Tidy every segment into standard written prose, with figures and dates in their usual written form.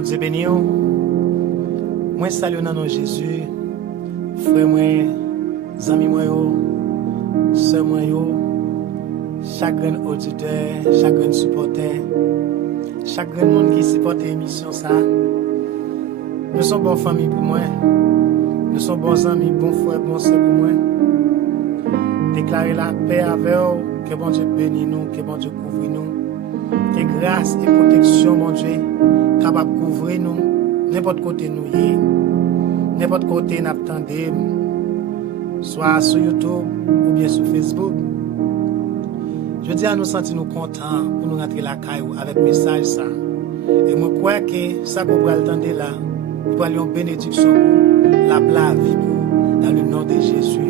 bon Dieu béni. Moi salue dans nom Jésus. Frère moi, amis moi yo, sœur moi yo, chaque auditeur, chaque supporter, chaque monde qui supporte l'émission ça. Nous sommes bonne famille pour moi. Nous sommes bons amis, bons frères, bons sœurs pour moi. Déclarer la paix avec eux, que bon Dieu bénisse nous, que bon Dieu couvre nous, que grâce et protection, mon Dieu, capable de couvrir nous, n'importe côté nous y, n'importe côté nous attendons, soit sur YouTube ou bien sur Facebook. Je dis à nous sentir nous contents pour nous rentrer la caillou avec le message ça. Et moi crois que ça qu'on va attendre là, pour aller en bénédiction, la vie pour, dans le nom de Jésus.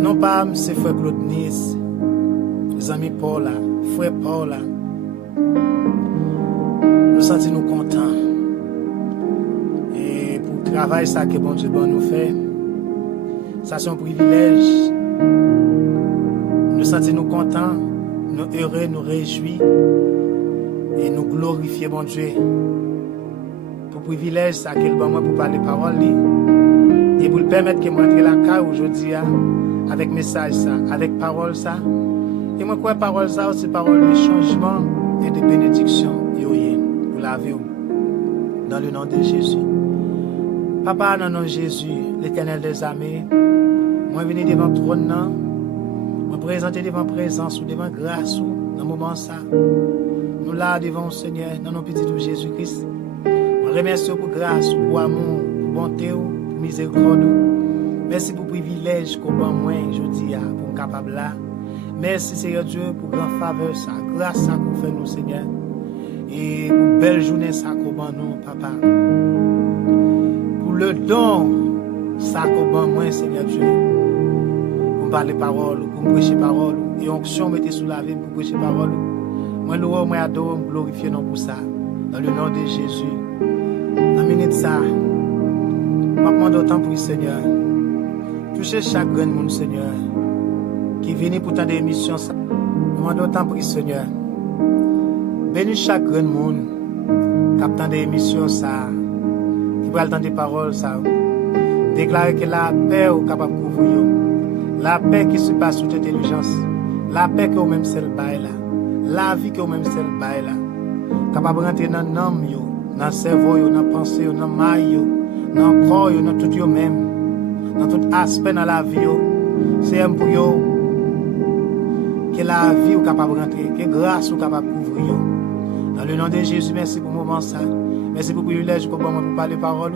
Non pas c'est frère Claude Nice, les amis Paul, frère Paul, nous sentons nous contents. Et pour le travail ça que bon Dieu nous fait, ça c'est un privilège. Nous sentons nous contents, nous heureux, nous réjouis et nous glorifier bon Dieu. Pour le privilège ça qu'il bon moi pour parler parole et pour le permettre que moi entre la caille aujourd'hui avec message ça, avec parole ça. Et moi quoi parole ça aussi parole de changement et de bénédiction pour la vie dans le nom de Jésus. Papa dans le nom de Jésus, l'Éternel des armées, moi venir devant le trône, moi présenter devant présence ou devant grâce dans le moment ça. Nous là devant le Seigneur dans nos petits de Jésus-Christ. Je remercie pour grâce, pour amour, pour bonté, pour miséricorde. Merci pour le privilège qu'on a moi aujourd'hui pour être capable là. Merci Seigneur Dieu pour grand faveur ça, grâce ça qu'on fait nous Seigneur. Et pour belle journée ça qu'on a nous papa. Pour le don ça qu'on a moi Seigneur Dieu. Pour parler parole, pour prêcher parole et onction mettez sous la vie pour prêcher parole. Moi louer, moi adore, glorifier non pour ça. Dans le nom de Jésus. Dans minute ça. Je demande autant pour le Seigneur. Touchez chaque grand monde Seigneur qui vient pour tant d'émissions ça. Je demande autant pour le Seigneur. Bénis chaque grand monde qui attend des émissions ça. Qui va attendre des paroles ça. Déclarer que la paix est capable de couvrir. La paix qui se passe sous intelligence. La paix que vous-même celle bail là. La vie que vous-même celle bail là. Capable de rentrer dans l'âme, dans le cerveau, dans la pensée, dans le maille, dans le corps, dans tout yo même. Dans tout aspect dans la vie. C'est pour vous que la vie est capable de rentrer, que grâce est capable de couvrir. Dans le nom de Jésus, merci pour le moment ça. Merci pour le privilège que vous avez pour parler parole.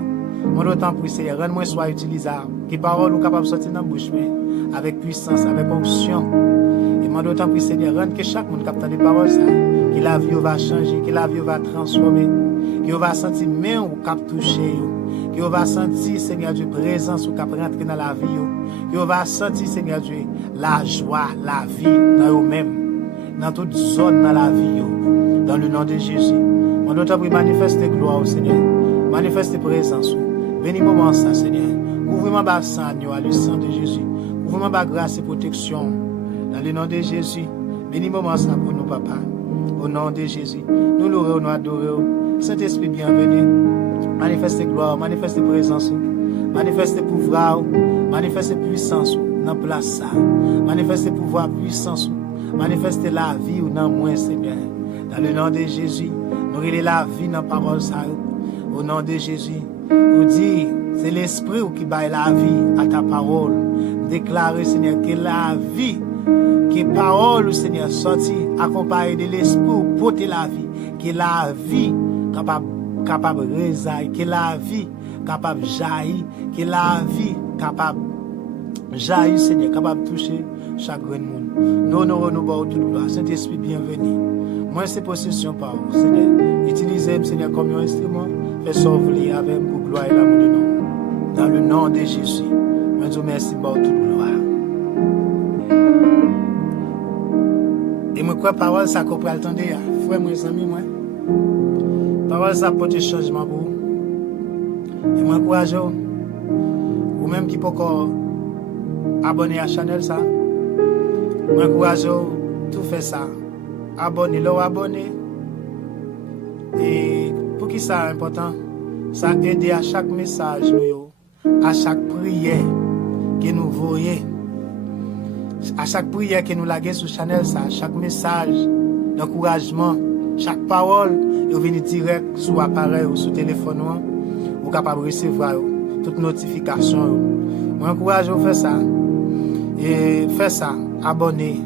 Moi, d'autant pour essayer, rends-moi soit utilisable. Que parole est capable de sortir dans la bouche, avec puissance, avec onction. Et moi, d'autant pour Seigneur, rendre que chaque monde capte des paroles, ça, que la vie va changer, que la vie va transformer, que va sentir main ou cap toucher, que va sentir, Seigneur Dieu, présence ou cap rentrer dans la vie, que va sentir, Seigneur Dieu, la joie, la vie dans eux-mêmes, dans toute zone dans la vie, dans le nom de Jésus. Moi, d'autant pour manifester gloire au Seigneur, manifester présence. Bénis moment ça, Seigneur. Ouvre-moi ma sang, à le sang de Jésus. Ouvre-moi ma grâce et protection. Dans le nom de Jésus, bénis moment ça pour nous, papa. Au nom de Jésus, nous louons, nous adorons. Saint-Esprit, bienvenue. Manifeste gloire, manifeste présence, manifeste pouvoir, manifeste puissance dans la place. Manifeste pouvoir, puissance, manifeste la vie dans moi, Seigneur. Dans le nom de Jésus, nous relèvons la vie dans la parole. Au nom de Jésus, nous dit, c'est l'Esprit qui baille la vie à ta parole. Déclare, Seigneur, que la vie, que parole, Seigneur, sorti, accompagnée de l'Esprit pour porter la vie, que la vie capable de résailler, que la vie capable de jaillir, que la vie capable de jaillir, Seigneur, capable de toucher chaque grand monde. Nous honorons nous pour toute gloire. Saint-Esprit, bienvenue. Moi, c'est possession par vous, Seigneur. Utilisez-moi, Seigneur, comme un instrument. Fais sauver avec pour gloire et l'amour de nous. Dans le nom de Jésus, moi, je vous remercie pour toute gloire. Et moi, quoi, parole, ça qu'on peut attendre, frère, mes amis, moi. Parole, ça porte changement pour vous. Et moi, courage, ou même qui peut encore abonner à la chaîne, ça. Moi, courage, tout fait ça. Abonnez-le, abonnez. Et pour qui ça important? Ça aide à chaque message, à chaque prière que nous voyons, à chaque prière que nous laguons sur Chanel, ça, chaque message d'encouragement, chaque parole, vous venez direct sur l'appareil ou sur le téléphone, vous êtes capable de recevoir toutes notifications. Moi, encourage vous faire ça. Et faire ça, abonnez.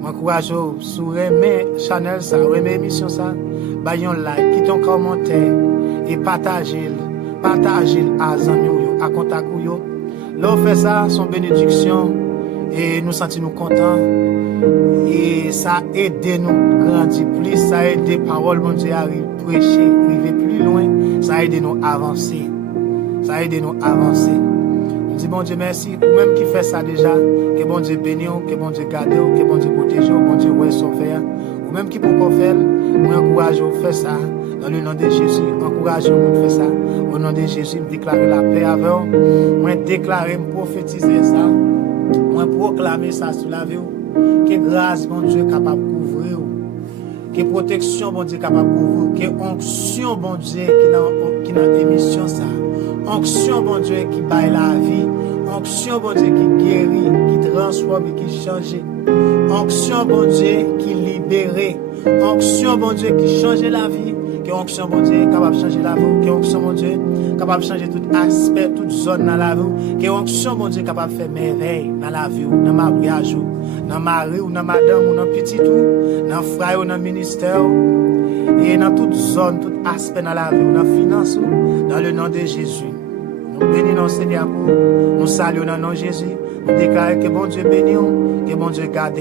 Moi, encourage vous sur aimer Chanel, ça, aimer émission, ça, baillez un like, quittez un commentaire et partagez à Zami ou à contact ou yo. Là, on fait ça, son bénédiction et nous sentons contents. Et ça aide nous grandir plus, ça aide les paroles, bon Dieu, à prêcher, arriver plus loin, ça aide nous avancer. Ça aide nous avancer. Je dis bon Dieu merci, ou même qui fait ça déjà, que bon Dieu bénisse, que bon Dieu garde, que bon Dieu protège, bon Dieu ouais son faire, ou même qui pour qu'on fait, moi encourage vous faire ça, dans le nom de Jésus, encourage vous faire ça, au nom de Jésus, me déclarer la paix avec vous, moi déclarer, me prophétiser ça, moi proclamer ça sur la vie, que grâce bon Dieu capable de couvrir, que protection bon Dieu capable de couvrir, que onction bon Dieu qui dans émission ça. Onction, bon Dieu, qui baille la vie. Onction, bon Dieu, qui guérit, qui transforme, qui change. Onction, bon Dieu, qui libère. Onction, bon Dieu, qui change la vie. Que onction, bon Dieu, capable de changer la vie. Que onction, bon Dieu, capable de changer tout aspect, toute zone dans la vie. Que onction, bon Dieu, capable de faire merveille dans la vie, dans ma mariage, dans mari, dans madame, dans petit tout, dans frère, dans ministère. Et dans toute zone, tout aspect dans la vie, dans la finance, dans le nom de Jésus. Nous bénissons Seigneur pour nous saluons dans le nom de Jésus. Nous déclarons que bon Dieu bénisse, que bon Dieu garde,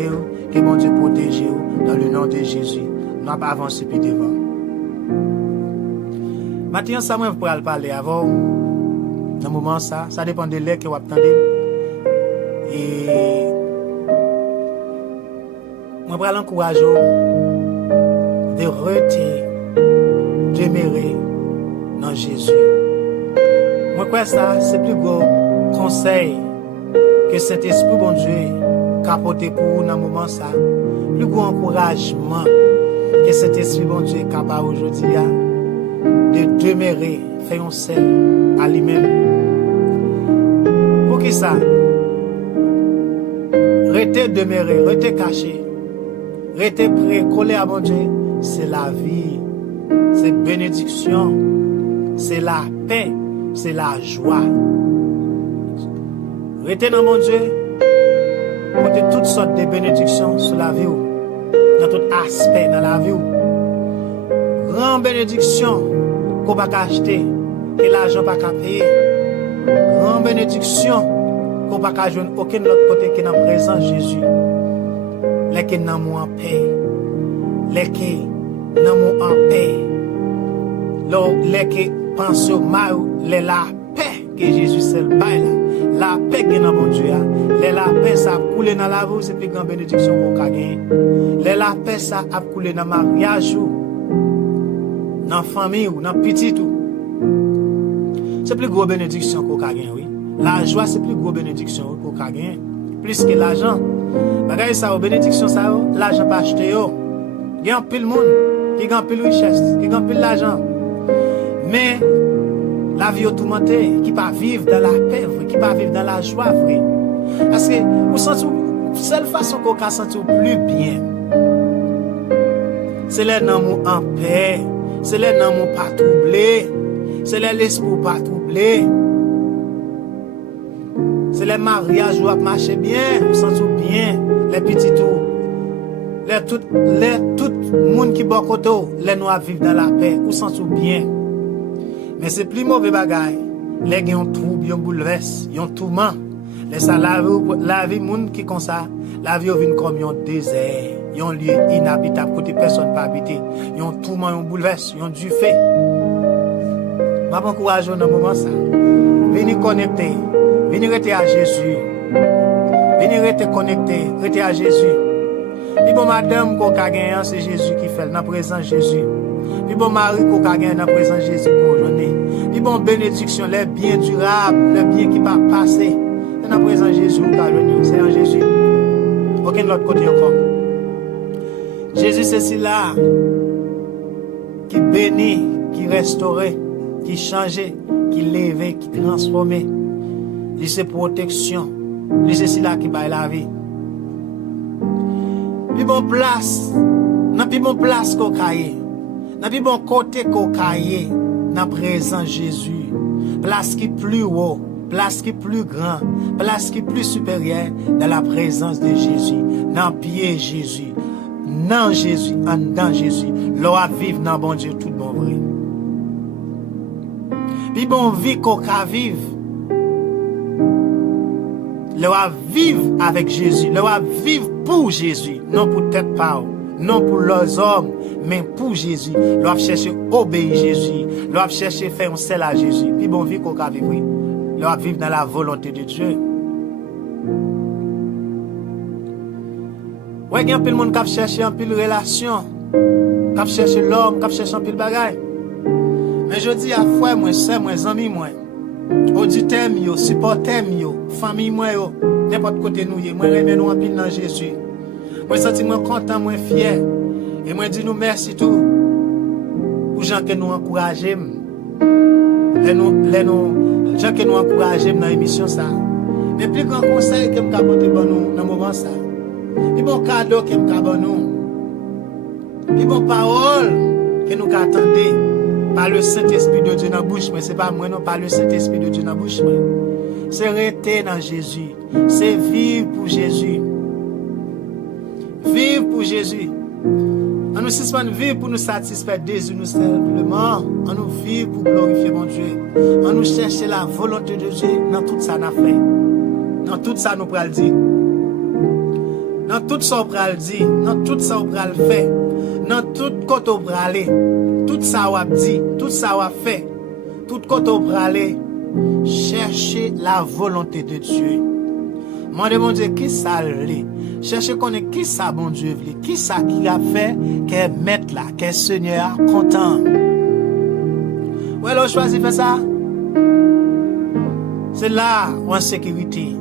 que bon Dieu protège dans le nom de Jésus. Nous n'avons pas avancé plus devant. Maintenant, ça, moi, je pourrais parler avant. Dans le moment, ça dépend de l'air que vous attendez. Et moi, je pourrais l'encourager de rester, demeurer dans Jésus. Moi, quoi ça, c'est plus gros conseil que cet esprit, bon Dieu, capoté pour vous dans le moment ça. Plus gros encouragement que cet esprit, bon Dieu, capable aujourd'hui de demeurer, faire un seul à lui-même. Pour qui ça? Rester demeurer, rester caché, rester prêt, coller à bon Dieu. C'est la vie, c'est bénédiction, c'est la paix, c'est la joie. Restez dans mon Dieu, portez toutes sortes de bénédictions sur la vie, dans tout aspect dans la vie. Grande bénédiction qu'on ne peut pas acheter, que l'argent ne peut pas payer. Grande bénédiction qu'on ne peut pas jouer aucun autre côté que dans la présence de Jésus. Les qui n'ont en paix, les qui n'ont en paix, les qui pensent au mal, la paix que Jésus seul bail là. La paix qui est dans mon Dieu, la paix ça a coulé dans la vie, c'est plus grande bénédiction qu'on a gagné. La paix ça a coulé dans le mariage, dans la famille, dans le petit tout. C'est plus grande bénédiction qu'on a gagné, oui. La joie c'est plus grande bénédiction qu'on a gagné. Plus que l'argent. Regardez ça, bénédiction ça, l'argent pas acheté. Il y a un pile monde qui a un pile richesse, qui a un pile l'argent. Mais la vie est tourmentée, qui ne peut pas vivre dans la paix, qui ne peut pas vivre dans la joie. Parce que vous sentez, la seule façon qu'on peut sentir plus bien, c'est les amours en paix, c'est les amours pas troublés, c'est l'esprit pas troublé, c'est les mariages où marcher bien, vous sentez bien, les petits tout, tout le monde qui est bon côté, les noirs vivent dans la paix, vous sentez bien. Mais c'est plus mauvais bagaille. Les gens ont trouble, ils ont bouleversé, ils ont tourment. Les ça la vie monde qui comme ça, la vie vient comme un désert, ils ont lieu inhabitable côté personne pas habiter. Ils ont tourment, ils ont bouleversé, ils ont du fait. M'a encourage dans moment ça. Venez connecter, venez rester à Jésus. Venez rester connecté, rester à Jésus. Et bon madame qu'on a gagné, c'est Jésus qui fait dans présence Jésus. Puis bon mari qu'on a gagné dans présence Jésus pour aujourd'hui. Puis bon bénédiction, les biens durables, les biens qui va passer. Dans présence Jésus qu'on a venu, c'est en Jésus. Aucun autre côté encore. Jésus c'est celui-là qui bénit, qui qui restaurait, qui changeait, qui levait, qui transformait. Lui c'est protection. Lui c'est là qui baille la vie. Puis bon place, nan pi bon place qu'on caille, nan pi bon côté qu'on caille, dans présence Jésus. Place qui plus haut, place qui plus grand, place qui plus supérieure dans la présence de Jésus, dans pied Jésus, dans Jésus, en dans Jésus. L'on a vivre dans bon Dieu tout bon vrai. Puis bon vie qu'on ka vivre. L'on a vivre avec Jésus, l'on a vivre pour Jésus, non pour tête pas, non pour leurs hommes, mais pour Jésus. L'on a chercher obéir Jésus, l'on a chercher faire un seul à Jésus. Puis bon vie qu'on ka vivre, l'on a vivre dans la volonté de Dieu. Ouais, il y a un peu de monde qui cherche un peu de relation, qui cherche l'homme, qui cherche un peu de bagaille. Mais je dis à frère, moi, sœur, moi, amis, moi, auditeurs, yo, supporters, yo, famille, moi, yo, n'importe côté nous, moi, j'aime nous en pile dans Jésus. Moi, senti moi content, moi, fier. Et moi, dis nous merci tout. Pour gens qui nous encouragent. Les gens qui nous encouragent dans l'émission, ça. Mais plus grand conseil que je apporter pour nous dans le moment, ça. Plus bon cadeau que je pour nous. Plus bon parole que nous attendons. Par le Saint-Esprit de Dieu dans la bouche, mais ce n'est pas moi, non, par le Saint-Esprit de Dieu dans la bouche. C'est rester dans Jésus. C'est vivre pour Jésus. Vivre pour Jésus. On nous suspend vivre pour nous satisfaire désir nous simplement. On nous vivre pour glorifier mon Dieu. On nous chercher la volonté de Dieu dans tout ça nous fait. Dans tout ça nous pral dire. Dans tout ça nous pral dire. Dans tout ça nous pral faire. Dans tout côté nous pral aller. Tout ça on a dit, tout ça on a fait, tout côté on peut aller chercher la volonté de Dieu. Moi de mon Dieu qui ça l'est, chercher connaître qui ça bon Dieu veut, qui ça qui a fait qu'est maître là, qu'est Seigneur content. Ouais, on choisit faire ça. C'est là en sécurité.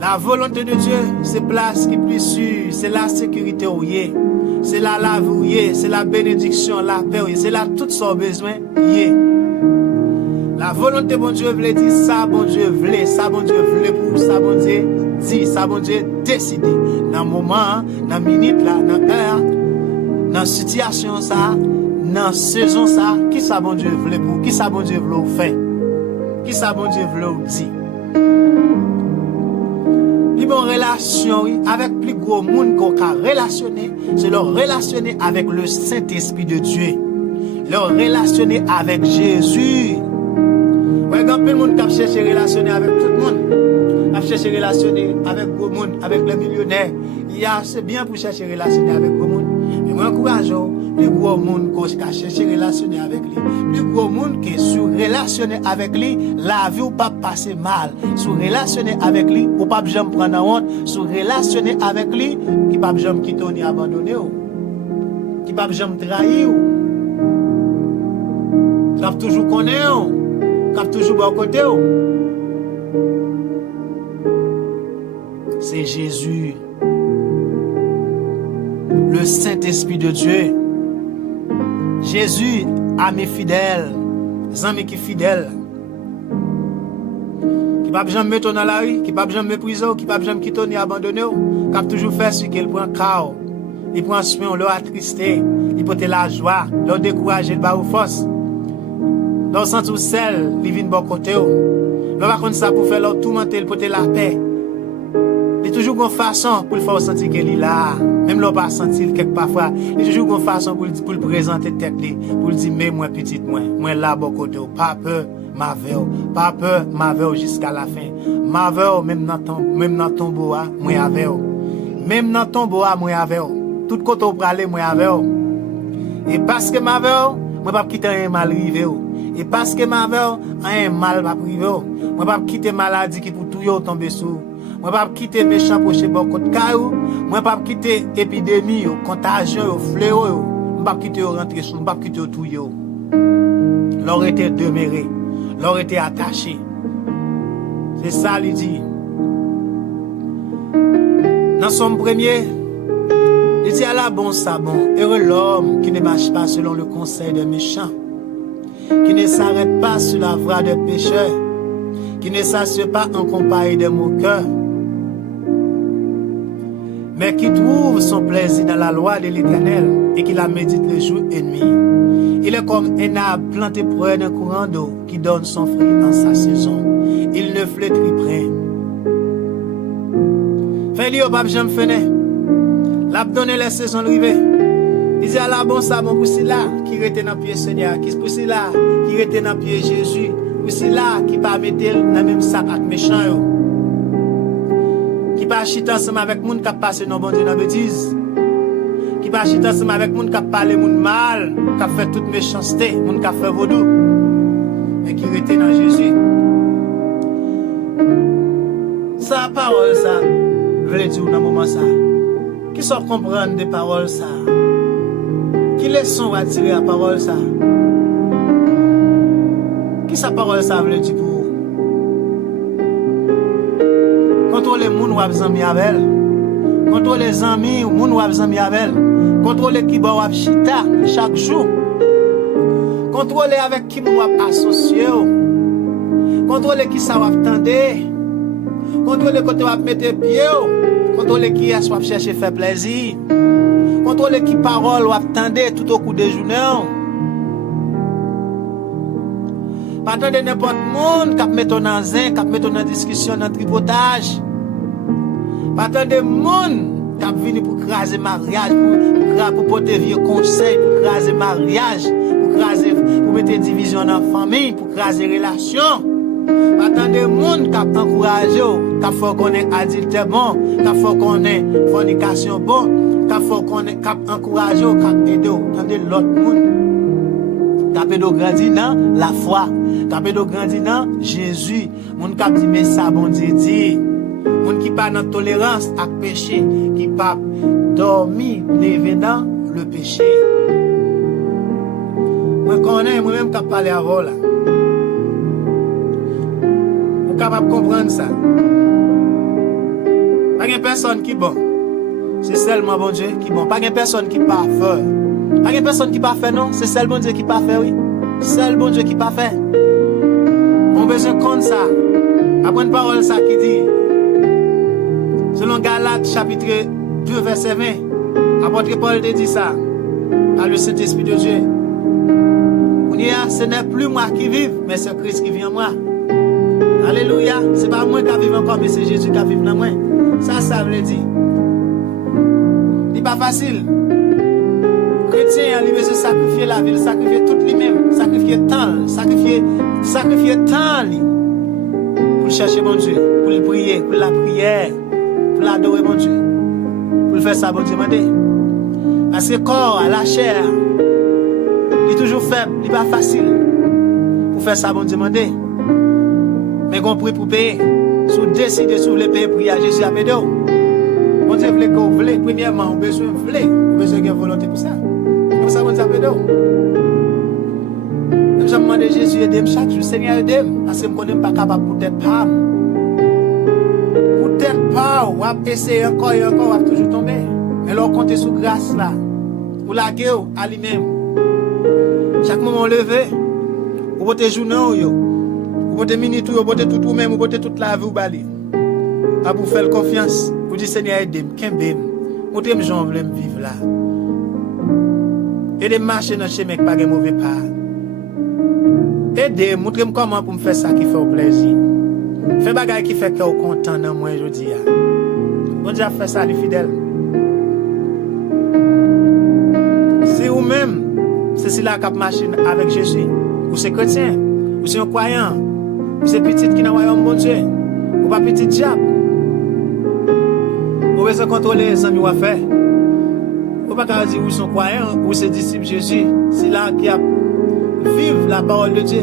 La volonté de Dieu, c'est place qui est plus sûre, c'est la sécurité où il est. C'est là la vie, c'est la bénédiction, la paix, c'est là tout son besoin. La volonté bon Dieu voulait dire ça, bon Dieu voulait, ça bon Dieu voulait pour ça bon Dieu dit, ça bon Dieu décidé. Dans le moment, dans la minute là, dans l'heure, dans la situation ça, dans la saison ça, qui ça bon Dieu voulait pour, qui ça bon Dieu voulait faire, qui ça bon Dieu voulait dire. Bon relation avec plus gros monde qu'on a relationné, c'est leur relationner avec le Saint-Esprit de Dieu. Leur relationner avec Jésus. Ouais, quand le monde qui cherche à relationner avec tout le monde, qui cherche à relationner avec gros monde, avec les millionnaires, c'est bien pour chercher à relationner avec gros monde. Mais moi, encourage plus gros monde qui a cherché à relationner avec lui. Plus gros monde qui sur relationner avec lui, la vie ou pas passer mal. Sur relationner avec lui, ou pas jamais prendre honte. Sur relationner avec lui, qui pas jamais quitter ou abandonner ou. Qui pas jamais trahir ou. Qui toujours connaître ou. Qui toujours bon côté ou. C'est Jésus. Le Saint-Esprit de Dieu. Jésus, ami fidèle, amis qui fidèle, qui pas jamais mettre dans la rue, qui pas jamais mépriser, qui pas jamais quitter ni abandonner, qui a toujours fait ce qu'il prend chaos, il prend soin, il attristé, il porte la joie, il décourage, il bat aux forces. Dans le sens où seul, il vient de bon côté, il va contre ça pour faire leur tourmenter, il porte la paix. Il y a toujours une façon pour le faire sentir qu'il est là. Même l'on pas sentir quelque parfois. Il y a toujours une façon pour le présenter tête pour le dire mais moi petite moi là bon côté pas peur ma veille pas peur ma veille jusqu'à la fin. Ma veille même dans ton bois moi avec même dans ton bois moi avec tout côté pour aller moi avec. Et parce que ma veille moi pas quitter un mal rivé. Et parce que ma veille un mal pas privé. Moi pas quitter maladie qui pour tout yo tomber sous. Moi pas quitter méchant pour chez bon côté caillou, moi pas quitter épidémie, contagion, fléau, moi pas quitter rentrer sous, moi pas quitter tout yo. Leur était demeuré, leur était attaché. C'est ça il dit. Dans son premier, il dit à la bon sabon, heureux l'homme qui ne marche pas selon le conseil des méchants, qui ne s'arrête pas sur la voie des pécheurs, qui ne s'assied pas en compagnie des moqueurs, mais qui trouve son plaisir dans la loi de l'Éternel et qui la médite le jour et nuit. Il est comme un arbre planté près d'un courant d'eau qui donne son fruit en sa saison. Il ne flétrit rien. Fais-lui au pape Jean Fenet. L'a donné les saisons rivées. Il dit à la bon ça, bon pour là qui était dans le pied Seigneur, qui pour là qui était dans le pied Jésus, pour là qui pas mettre dans le même sac avec méchant. Qui pas chiter ensemble avec moun qui passe dans bon Dieu dans bêtise. Qui pas chiter ensemble avec moun qui parle moun mal, qui fait toute méchanceté, moun qui fait vaudou. Mais qui était dans Jésus. Sa parole ça veut dire dans moment ça. Qui sont comprendre des paroles ça. Qui leçon va tirer la parole ça. Qui sa parole ça veut dire pour vous? Contrôler moun ou zami avec. Contrôler les amis ou moun ou zami avec. Contrôler qui ba ou chita chaque jour. Contrôler avec qui moun ou associé. Contrôler qui ça va tendre. Contrôler côté va mettre pied. Contrôler qui est soit chercher faire plaisir. Contrôler qui parole ou attendre tout au cours de journée. Pas attendre n'importe monde qui met en zin, qui met en discussion, dans tripotage. Pas attendre monde qui vient pour craser mariage, pour porter vieux conseil, pour craser mariage, pour mettre division dans la famille, pour craser relation. Pas attendre monde qui encourage, qui faut qu'on ait adultère bon, qui faut qu'on ait fornication bon. Qu'il faut qu'on encourage, qu'il aide, attendez l'autre monde. Qu'il peut grandir dans la foi, qu'il peut grandir dans Jésus. Moun qui dit mais ça bon Dieu dit. Moun qui pas dans tolérance avec péché, qui pas dormir lever dans le péché. Moi connais moi même qui parler avant là. Vous capable de comprendre ça. Pas une personne qui bon. C'est seulement bon Dieu qui bon. Pas une personne qui parfait. Pas une personne qui parfait, non. C'est seulement bon Dieu qui parfait, oui. Seul bon Dieu qui parfait. On besoin de comprendre ça. Après une parole ça qui dit, selon Galates chapitre 2 verset 20, apôtre Paul te dit ça, par le Saint-Esprit de Dieu. Ce n'est plus moi qui vive, mais c'est Christ qui vit en moi. Alléluia. C'est pas moi qui vive encore, mais c'est Jésus qui vit en moi. Ça veut dire. C'est pas facile. Chrétien, il veut se sacrifier la vie, sacrifier tout lui-même, sacrifier temps pour chercher mon Dieu, pour le prier, pour la prière, pour l'adorer mon Dieu, pour le faire ça, bon Dieu, parce que le corps, la chair, il est toujours faible, il n'est pas facile pour faire ça, bon Dieu, mais qu'on prie pour payer. Si vous décidez de vous payer, prier à Jésus à Pédo. Bon Dieu, que vous voulez, premièrement, vous avez besoin de volonté pour ça. Pour ça, bon Dieu, à Pédo. Je demande à Jésus aide-moi chaque jour. Seigneur, aide-moi. Parce que je ne suis pas capable pour tête pas. Pour tête pas, on va essayer encore et encore, on va toujours tomber. Mais là, on compte sur grâce là. Pour la guerre à lui-même. Chaque moment levé, vous pouvez journée, vous pouvez minute, vous pouvez tout vous-même, vous pouvez toute la vie, vous bali. À vous faire confiance. Vous dites Seigneur, aide-moi, qu'aime-moi. Montrez-moi, j'en veux vivre là. Aidez-moi marcher dans le chemin qui pas de mauvais pas. Aidez-moi, montrez-moi comment pour me faire ça qui fait plaisir. Fais bagay qui fait que vous content dans moi aujourd'hui. Bon Dieu a fait ça, les fidèles. Si vous-même, c'est là qui marche avec Jésus, vous êtes chrétien, vous êtes un croyant, vous êtes petit qui n'a pas bon Dieu, vous pas petit diable. Vous pouvez contrôler les amis ou faire. Vous ne pouvez pas dire que vous êtes croyant ou vous êtes disciple de Jésus. C'est là qui a vivre la parole de Dieu.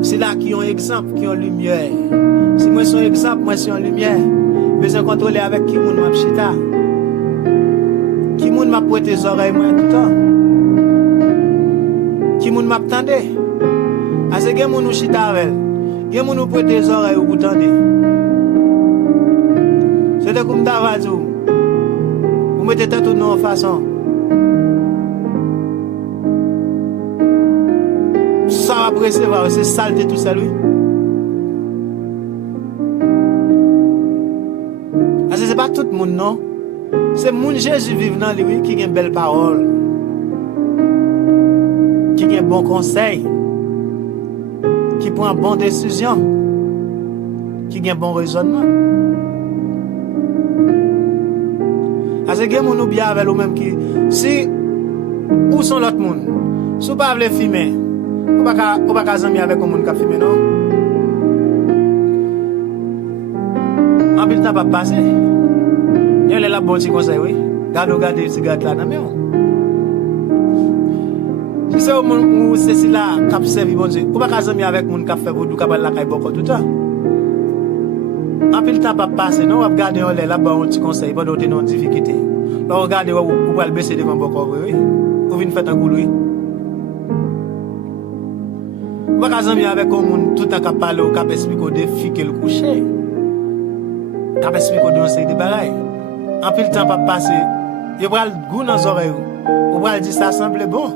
C'est là qui ont exemple, qui ont lumière. Si moi suis un exemple, moi suis en lumière. Vous besoin contrôler avec qui moun m'a chita. Qui moun m'a prêté les oreilles moi tout le temps. Qui moun m'a tendé. Parce que moun ou chita avec. Gen moun ou prêté les oreilles ou vous tendez. C'est comme Davazou. Vous mettez tout de façon. Ça pas recevoir, c'est saleté tout ça, lui. Parce que c'est pas tout le monde, non. C'est mon Jésus vivant, lui, qui a une belle parole, qui a un bon conseil, qui prend une bonne décision, qui a un bon raisonnement. Parce que les gens oublient avec eux-mêmes qui, si, où sont l'autre monde? Si vous ne pouvez pas filmer, vous ne pouvez pas s'amuser avec les gens qui filment, non? En plus, le temps va passer. Il y a là bon petit conseil, oui. Regardez les cigarettes là, non, mais si c'est où c'est là, qui a servi, bon Dieu, vous ne pouvez pas s'amuser avec les gens qui fait vous, qui la caille beaucoup tout le temps. En plus, le temps va passer, non? Vous regardez là, bon petit conseil, pas d'autres non difficulté. Là, regardez, vous pouvez le baisser devant beaucoup, oui. Vous venez faire un coup, oui. Vous ne pouvez pas s'amuser avec les gens tout le temps qui parle, qui explique des filles qui le couchent. Qui explique des série de bagailles. En plus, le temps va passer. Vous pouvez le goût dans les oreilles. Vous pouvez dire ça semble bon.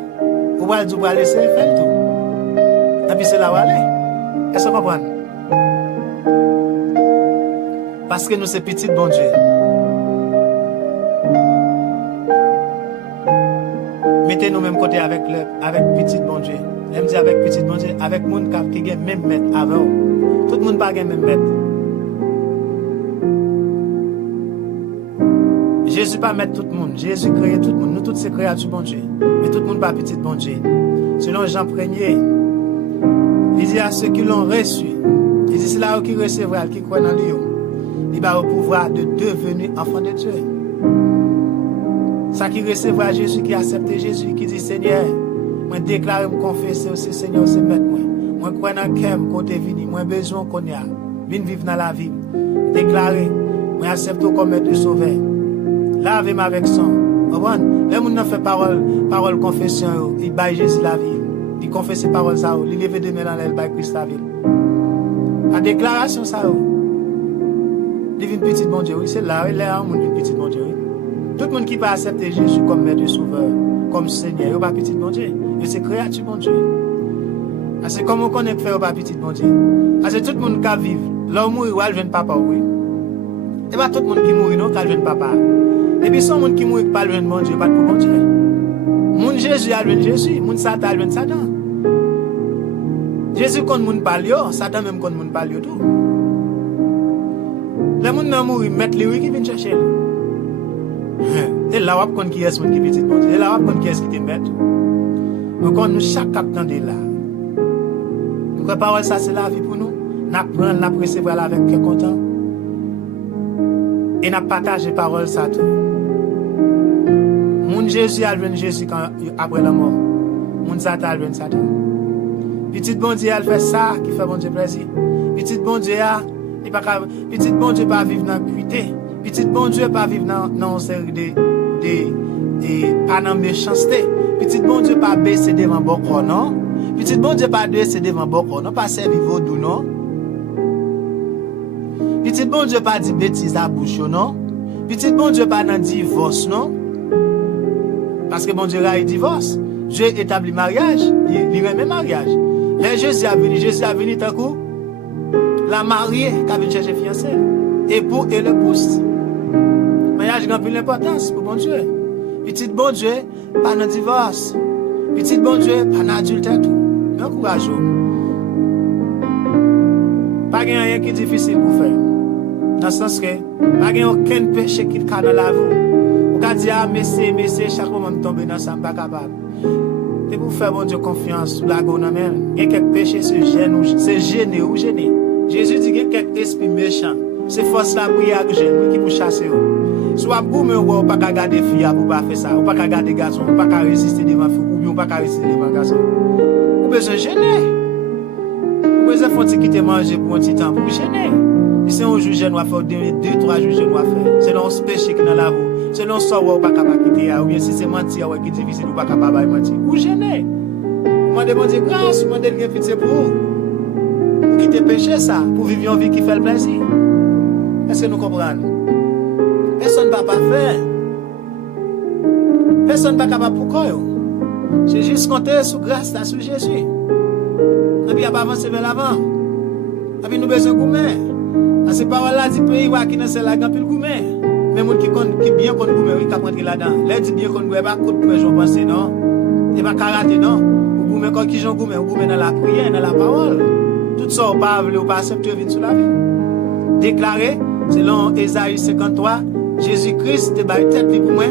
Vous pouvez dire, vous pouvez laisser faire tout. Et puis c'est là où aller. Est-ce que vous comprenez? Parce que nous, c'est petit bon Dieu. Mettez-nous même côté avec petit bon Dieu. Je me dis avec petit bon Dieu, avec les gens qui ont même maître avant. Tout le monde n'a pas même maître. Jésus pas mettre tout le monde. Jésus crée tout le monde. Nous toutes ces créatures bon Dieu. Mais tout le monde pas petit bon Dieu. Selon Jean 1er, il dit à ceux qui l'ont reçu, il dit c'est là qui recevra, qui croit dans lui, il va au pouvoir de devenir enfant de Dieu. Ça qui recevra Jésus, qui accepte Jésus, qui dit Seigneur, moi déclare, me confesser aussi Seigneur, c'est mettre moi. Moi crois dans cœur, côté vini, moi besoin qu'on y a. Viens vivre dans la vie. Déclarer, moi accepte comme maître sauveur. Lavez-moi avec son. Les gens n'ont fait parole confession, ils baillent Jésus la vie. Ils confessent parole ça, ils lèvent des mains dans l'aile, baillent Christ la vie. La déclaration ça, ils vivent petit bon Dieu, c'est là, il y a un monde petit bon Dieu. Tout le monde qui peut accepter Jésus comme maître sauveur, comme Seigneur, il n'y a pas petit bon Dieu. Et c'est créature bon Dieu. C'est comme on connaît faire pas petit bon Dieu. Parce que tout le monde qui vit, l'homme mourit, il vient papa, oui. Et pas tout le monde qui mourit, non, qui vient papa. Et puis, son monde qui mourit pas le bon Dieu, pas pour bon Dieu. Mon Jésus a le Jésus, mon Satan a le Satan. Jésus quand moun parle, Satan même quand moun parle tout. Les gens qui mourent, mettent les qui viennent chercher. Et là, on a qui est qui petit bon Dieu. Et là, on a qui est qui te met. Donc, nous, chaque capitaine de là. Nous, la parole, ça, c'est la vie pour nous. Nous apprenons, nous recevoir avec cœur content. Et nous partageons la parole, ça tout. Mon Jésus a vu Jésus après la mort. Mon Satan a vu Satan. Petit bon Dieu a fait ça qui fait bon Dieu plaisir. Petit bon Dieu petit bon Dieu pas vivre dans la cuité. Petit bon Dieu pas vivre dans une série pas dans méchanceté. Petit bon Dieu pas baisser devant beaucoup, non? Petit bon Dieu pas baisser devant beaucoup, non? Pas servir vaudou, non? Petit bon Dieu pas dire bêtises à bouche, non? Petit bon Dieu pas dans divorce, non? Parce que bon Dieu a eu divorce. Dieu établit mariage, il remet mariage. Là, Jésus a venu d'un coup, la mariée qui a venu chercher fiancée. Époux et l'épouse. Mariage a plus d'importance pour bon Dieu. Petit bon Dieu, pas dans divorce. Petit bon Dieu, pas dans adultère tout. Mais encouragez-vous. Pas rien qui est difficile pour faire. Dans le sens que, pas aucun péché qui est dans la vie. Vous pouvez dire, ah, messieurs, chaque moment je tombe dans ça, je ne suis pas capable. Et pour faire bon Dieu confiance, sous la gonne, il y a quelques péchés, c'est gêné ou gêné. Jésus dit qu'il y a quelques esprits méchants. C'est force la prière que j'ai qui pour chasser. Soit vous me voyez, pas qu'à garder fille pour pas faire ça, ou pas qu'à garder garçon, ou pas qu'à résister devant fille, ou bien pas qu'à résister devant garçon. Vous besoin gêner. Vous besoin faire quitter manger pour un petit temps pour gêner. Et c'est un jour je dois faire 2-3 jours je dois faire. C'est dans ce péché qui dans la vie. C'est dans ce ou pas capable quitter ou bien si c'est mentir ou qui est difficile ou pas capable mentir. Vous gêner. Vous demandez grâce, vous demandez de pitié pour vous. Vous quittez péché ça pour vivre une vie qui fait le plaisir. Est-ce que nous comprenons? Personne ne va pas faire. Personne ne va pas capable pour quoi. C'est juste compter sur grâce là sur Jésus. Et puis, il n'y a pas avancé vers l'avant. Et puis, nous besoin de goumer. Parce que parole là dit pays qui dans celle là grand pile goumer. Mais moun qui bien connaît goumer, oui, qui rentrer là-dedans. Là dit bien connaît pas coup de poing, je pense non. Et pas karaté non. Ou goumer quand qui j'en goumer, ou goumer dans la prière, dans la parole. Tout ça ou pas veut ou pas accepter venir sur la vie. Déclaré selon Ésaïe 53, Jésus-Christ te baille tête pour moi.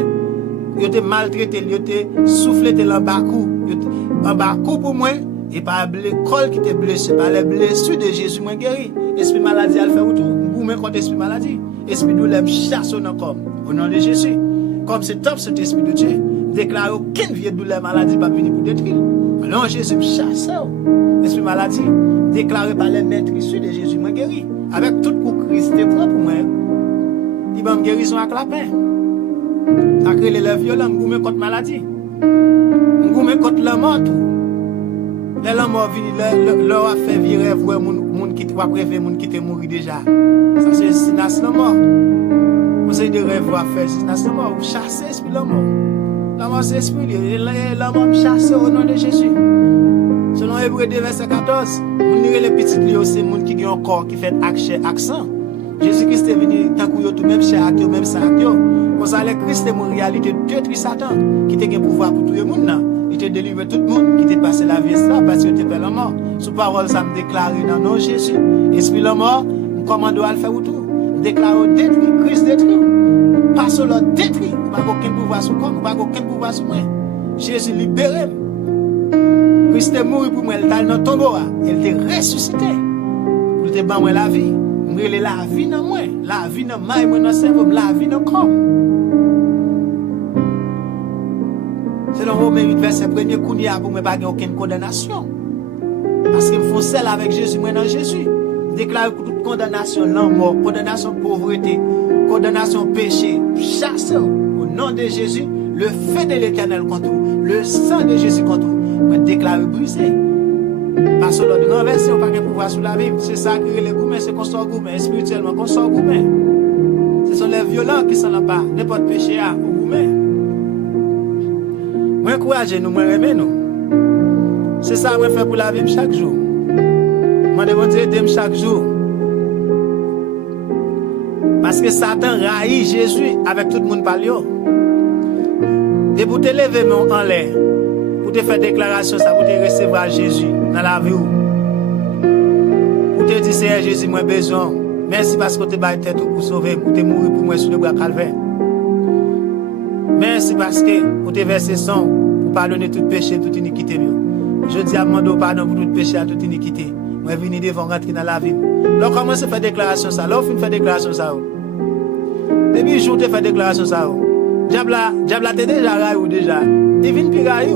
Il te maltraité, il te soufflé te l'embarcou. Embarcou pour moi. Et par l'école qui te blessé, par les blessures de Jésus, moi guéri. Esprit maladie, elle fait autour. Goumen contre esprit maladie. Esprit douleur, chasse au nom comme. Au nom de Jésus. Comme c'est top cet esprit de Dieu. Déclare aucune vieille douleur, maladie, pas venir pour détruire. Non, Jésus me chasse. Esprit maladie, déclaré par les maîtres issus de Jésus, moi guéri. Avec tout pour Christ, c'est pour moi. Il va me guérison avec la paix. Ça crée les violents, goumen contre maladie. Goumen contre la mort. Les gens vini leur a fait virer voir moun qui va préférer moun qui te mourir déjà. Ça c'est sinas la mort. Vous avez des rêves à faire sinas la mort, vous chassez l'esprit la mort. La mort c'est l'esprit, la mort chasse au nom de Jésus. Selon Hébreux 2 verset 14, vous lirez les petites lieux, c'est moun qui ont un corps qui fait accent. Jésus-Christ est venu tant que tout même cher acte même ça acte. Comme ça le Christ est en réalité détruit Satan qui te gain pouvoir pour tout le monde. Il te délivre tout le monde qui te passe la vie là parce que tu es la mort. Sous parole, ça me déclare dans le nom de Jésus. Esprit la mort, nous commandons à le faire autour. Déclare détruit, Christ détruit. Parce que l'autre détruit. Pas aucun pouvoir sur moi, pas aucun pouvoir sur moi. Jésus libéré. Christ est mort pour moi, il est dans le tombeau. Il est ressuscité. Pour te donner la vie. Il est la vie dans moi. La vie dans moi, dans le cerveau, la vie dans le corps. C'est dans Romains 8, verset 1er, qu'on y a pour ne pas aucune condamnation. Parce qu'il faut celle avec Jésus, moi dans Jésus. Déclare toute condamnation, mort, condamnation pauvreté, condamnation péché, chasse au nom de Jésus, le feu de l'Éternel contre vous, le sang de Jésus contre vous, moi déclare brisé. Parce que l'ordre renversé, on n'a pas de pouvoir sur la vie. C'est ça qui est les gourmets, c'est qu'on sort gourmet, spirituellement, qu'on sort gourmet. Ce sont les violents qui s'en ont pas, n'importe péché à gourmet. Moi, encouragez nous, moi, aimez nous. C'est ça que je fais pour la vie chaque jour. Moi, je Dieu aide chaque jour. Parce que Satan raït Jésus avec tout le monde par lui. Et pour te lever en l'air, pour te faire déclaration, ça pour te recevoir Jésus dans la vie. Pour te dire, Seigneur Jésus, moi, besoin. Merci parce que tu as tête pour sauver, pour te mourir pour moi sur le bras calvaire. Merci parce que vous te versé sang pour pardonner tout péché, toute iniquité. Je dis à mon pardon pour tout péché, à toute iniquité. Moi, je viens devant rentrer dans la vie. Là, comment se fait déclaration ça? Là, on fait déclaration ça. Depuis le jour où tu fais déclaration ça. Diable t'es déjà raillé déjà. Il vient plus raillé.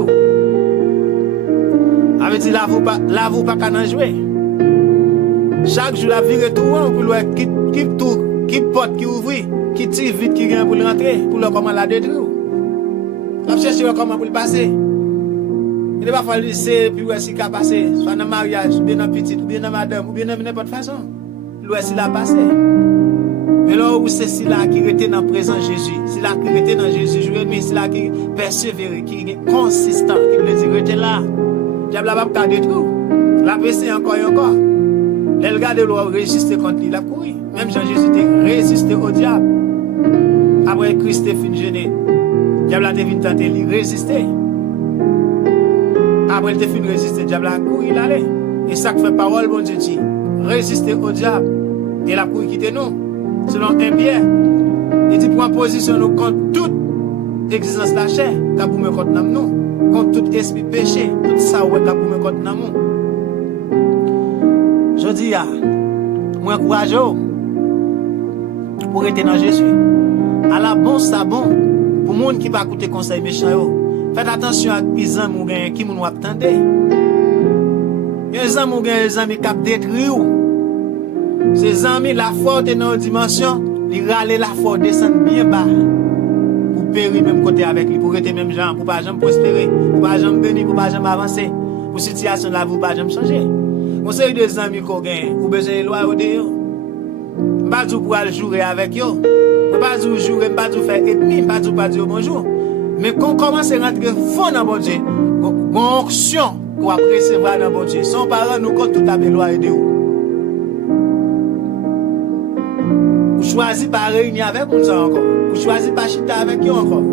Avec dit, là, vous pas qu'à jouer. Chaque jour, la vie retourne pour le qui porte, qui ouvre, qui tire vite, qui vient pour rentrer, pour le comment la détruire. La chercher comment pour le passer. Il ne va pas falloir laisser, puis où est-ce qu'il a passé, soit dans le mariage, ou bien dans le petit, ou bien dans madame, ou bien dans n'importe façon. Où est-ce qu'il a passé. Mais là où c'est celui-là qui était dans le présent Jésus, celui-là qui était dans Jésus, jour et nuit, celui-là qui persévère, qui est consistant, qui veut dire, rester là. Diable n'a pas détruire. La PC encore et encore. Elle regarde l'eau résister contre lui, il a couru. Même Jean-Jésus était résisté au diable. Après Christ est fini gêné. Diable a devenu tenter lui résister. Après il était fini résister, diable a couru, il allait. Et ça que fait parole, bon Dieu dit, résister au diable. Et la couru quitter nous. Selon 1 Pierre, il dit prends position nous contre toute existence de la chair, t'as pour me contre nous, contre tout esprit péché, tout ça ouais t'as pour me contre nous. Je dis moi courageux pour être dans Jésus. À la bon ça bon pour monde qui va écouter conseil méchant yo. Faites attention à qui amis gagne qui moun attendez. Les amis gagne les amis qui détruire. Ces amis la forte dans une dimension, ils râlent la forte descendre bien bas pour périr même côté avec lui, pour être même gens, pour pas jamais prospérer, pour pas jamais bénir, pour pas jamais avancer, pour situation là vous pas jamais changer. On sait des amis qu'on gagne, ou besoin de loi au dehors. Pas du pour aller jouer avec eux. Pas du jouer, pas du faire ennemi, pas du dire bonjour. Mais quand on commence à rentrer fond dans bon Dieu, une onction qu'on va recevoir dans bon Dieu. Son parent nous compte tout à loi et de vous. Vous choisissez pas réunir avec nous encore. Vous choisissez pas chiter avec eux encore.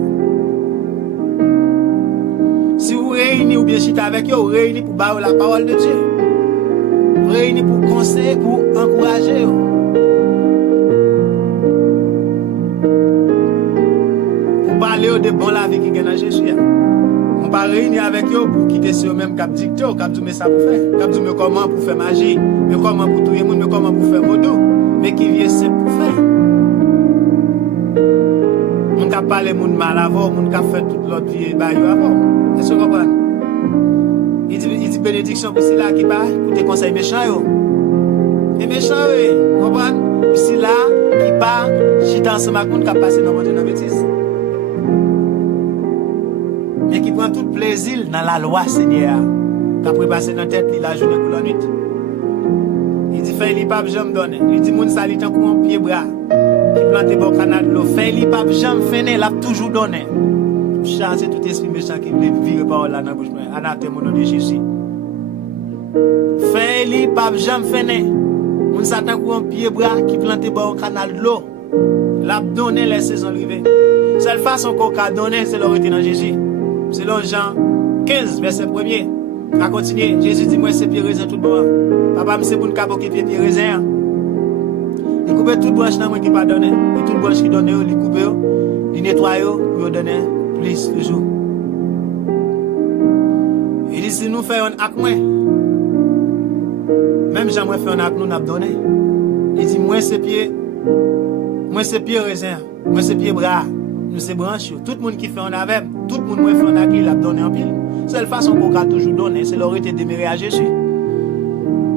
Si vous réunissez ou bien chiter avec eux, vous réunissez pour barrer la parole de Dieu. Vous réunissez pour conseiller, pour encourager. Pour parler de bon la vie qui est dans Jésus. On pas réunir avec eux pour quitter ce même cap dicto, cap du ça pour faire, cap du comment pour faire magie, mais comment pour tout le monde, mais comment pour faire modo, mais qui vient c'est pour faire. On cap parler monde mal avant, on cap faire toute l'autre vie baillot avant. Est-ce que vous comprenez? Il dit bénédiction pour cela qui pas écouter conseil méchant yo. Et méchant vous comprenez? Pour cela qui pas chita ensemble avec monde qui passer dans votre bêtise. Mais qui prend tout plaisir dans la loi, Seigneur, qui a passer dans la tête la journée pour la nuit. Il dit, fais-le pas, je me donne. Il dit, mon sali, tant qu'on pied bras, qui plante bon canal de l'eau, fais-le pas, je me fais, l'a toujours donné. Chasser tout esprit méchant qui veut vivre par là dans la bouche, anathème au nom de Jésus. Fais-le pas, je me fais, mon satan qu'on pied bras, qui plante bon canal de l'eau, l'a donné les saisons arrivées. Seule façon qu'on a donné, c'est l'autorité dans Jésus. Selon Jean 15, verset 1er. A continuer, Jésus dit, moi c'est pied raisin tout bon. Papa, c'est pour nous capoter pied raisin. Il coupe toute branche dans moi qui pas donné. Et toute branche qui donne, il coupe, il nettoie, il donne plus toujours. Il dit, si nous faisons un acte, même Jean moi fait un acte, nous n'a donné. Il dit, moi c'est pied raisin, moi c'est pied bras. Nous c'est branche. Tout le monde qui fait un avec, tout le monde qui fait un acte, il a donné en pile. Seule façon qu'on a toujours donné, c'est l'autorité de démérer à Jésus.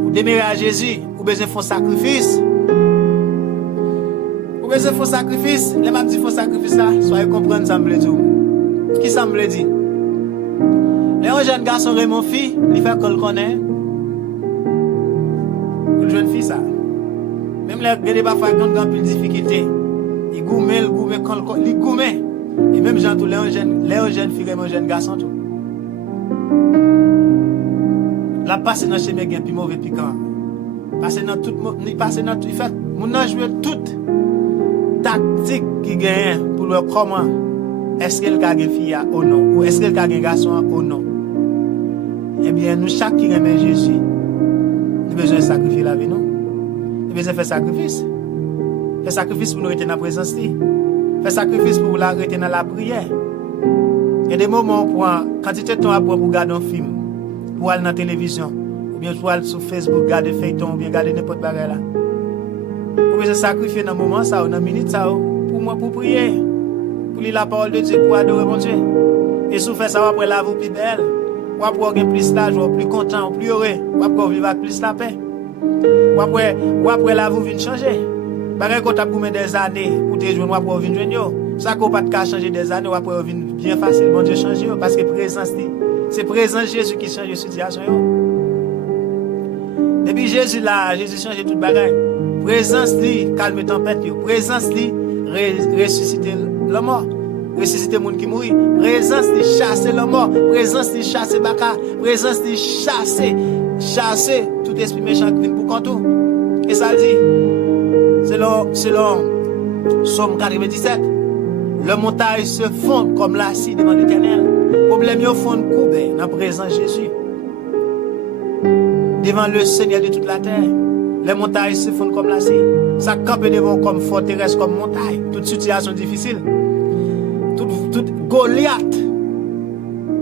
Pour démérer à Jésus, vous besoin faire un sacrifice. Vous besoin faire un sacrifice. Les m'a dit faire un sacrifice là, soyez comprendre ça me dit. Qui ça me dit? Les jeunes garçons Raymond fille, il fait qu'on le connaît. Pour jeune fille ça. Même les gars pas faire quand plus difficulté. Il goumait, il goumait. Et même gens tous les jeunes filles, les jeunes garçons tout. La passe dans chez mes gains plus mauvais piquant. Passer dans tout il passe dans tout, il fait mon a joué toute tactique qui gagne pour le comment est-ce qu'elle a gagné fille ou non ou est-ce qu'elle a gagné garçon ou non. Eh bien nous chaque qui aime Jésus, nous besoin de sacrifier la vie non. Nous besoin faire sacrifice. Faire sacrifice pour nous rester dans la présence de Dieu. Faire sacrifice pour la rester dans la prière. Il y a des moments où quand tu te temps pour regarder un film, pour aller dans la télévision, ou bien pour aller sur Facebook, regarder feuilleton, ou bien regarder n'importe quoi là. Vous pouvez sacrifier dans le moment ça, ou dans la minute ça, pour moi, pour prier, pour lire la parole de Dieu, pour adorer mon Dieu. Et si vous faites ça, après la vie plus belle, ou après avoir plus d'âge, ou plus content, ou plus heureux, ou après vivre avec plus la paix. Ou après la vie vient changer. Par exemple, quand tu as des années pour te joindre, pour venir joindre, ça qu'on pas de changer des années, ou après venir bien facile, bon Dieu changer, parce que présence, c'est présence Jésus qui change la situation. Depuis Jésus là, Jésus change toute bagaille. Présence li calme tempête, présence li ressusciter le mort, ressusciter monde qui mourit, présence li chasser le mort, présence li chasser baka, présence li chasser tout esprit méchant qui vient pour contour. Et ça dit, selon Somme 97, le montagne se fond comme l'acide devant l'Éternel. Problème yo fond courbé dans présence Jésus. Devant le Seigneur de toute la terre, les montagnes se font comme l'acide. Ça campe devant comme forteresse, comme montagne. Toute situation difficile. Toute Goliath.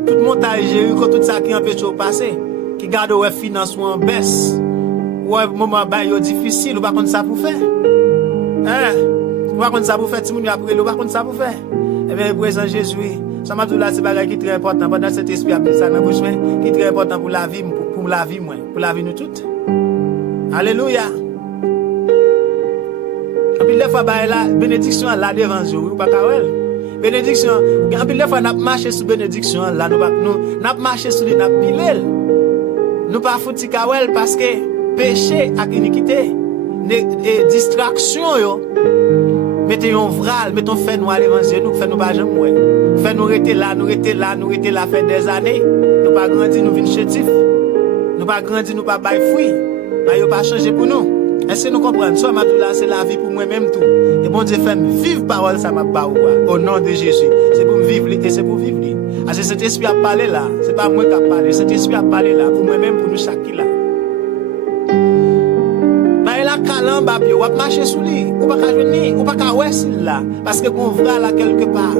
Toute montagne Jéricho, tout ça qui empêche de passer. Qui garde ouais finance ou en baisse. Ou un moment bail difficile, ou pas contre ça pour faire. Hein? Ou pas contre ça pour faire, si moun après, ou pas contre ça pour faire. Eh bien, présent Jésus, ça m'a dit là, c'est bagage qui est très important. Pendant cet esprit a ça dans bouche, qui est très important pour la vie, pour la vie, moi, pour la vie nous toutes. Alléluia. Et puis, des fois, la bénédiction là devant vous, ou pas kawel. Bénédiction, et puis, des fois, nous marché sur bénédiction là, nous marché sur les napilel. Nous pas fouti kawel parce que péché et iniquité, distraction, yo. Mettez un vral, mettons fait-nous à l'évangile, nous fait nous pas jamais. Fait nous rester là, fait des années. Nous nous pas grandi, nous vins chétif. Nous pas grandi, nous pas bail fruit. Bah yo pas changer pour nous. Est-ce que nous comprenons ça m'a là c'est la vie pour moi même tout. Et bon Dieu fait vivre parole ça m'a pas au nom de Jésus. C'est pour me vivre et c'est pour vivre. Parce que cet esprit a parlé là, c'est pas moi qui a parlé, cet esprit a parlé là pour moi même pour nous chaque là. Bah là calam babio, on va marcher sous lui, ou pas ka venir, ou pas ka ouais là parce que qu'on voit là quelque part.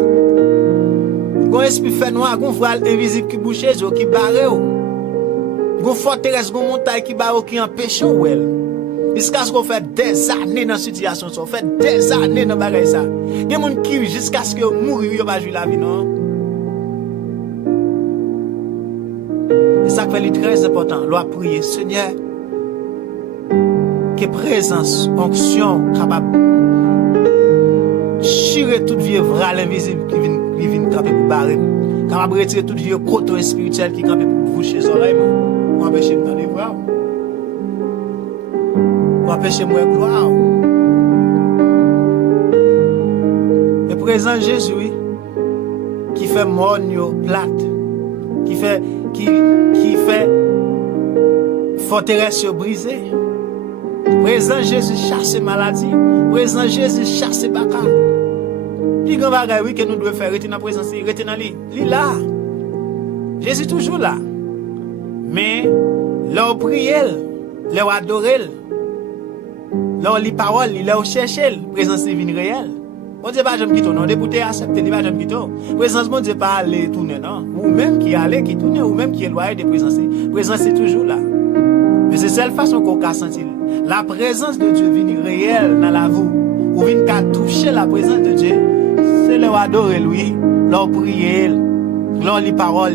Gon esprit fait noir, gon voile invisible qui bouche qui barre gon forteresse, gon montagne qui barre qui empêche ou elle. Jusqu'à ce qu'on fait des années dans situation ça, fait des années dans bagaille ça. Il y a monde qui jusqu'à ce que mourir yo pas jouer la vie non. Et ça fait très important, loi prier Seigneur que présence, onction capable chirer toute vieux vral invisible qui vient camper pour barrer, capable retirer toute vieux coton spirituel qui camper pour boucher les oreilles, pour empêcher de les voir. Pour empêcher moi gloire. Le présent Jésus qui fait monio plate, qui fait forteresse brisée. Présent Jésus chasse maladie, présent Jésus chasse baka. Puis grand bagay oui que nous devons faire rester dans présence, rester dans lui là. Jésus toujours là. Mais leur prier, leur adorer, leur li parole, leur chercher, présence divine réelle. Bon Dieu pas jamais quitter non, député accepter, il pas jamais quitter. Présence bon Dieu pas aller tourner non, ou même qui aller qui tourner ou même qui éloigné de présence. Présence c'est toujours là. Mais c'est seule façon qu'on peut sentir la présence de Dieu vient réelle dans la vie ou vient qu'à toucher la présence de Dieu, c'est leur adorer lui, leur prier, leur li parole,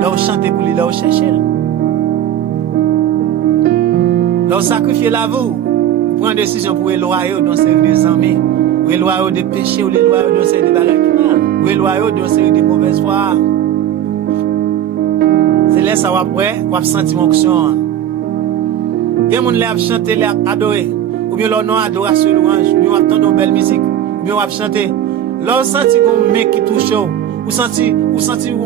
leur chanter pour lui, leur chercher. Leur sacrifier la vie, prendre décision pour éloigner dans série des amis, ou éloigner des péchés, ou éloigner dans série des bagages qui mal, ou éloigner dans série des mauvaises voies. C'est là ça va après, on va sentir onction. Il y a des gens qui chantent, qui adorent, ou bien leur nom adoration louange, ou bien on entend une belle musique, ou bien on va chanter. Leur senti qu'on mec qui touche, ou senti où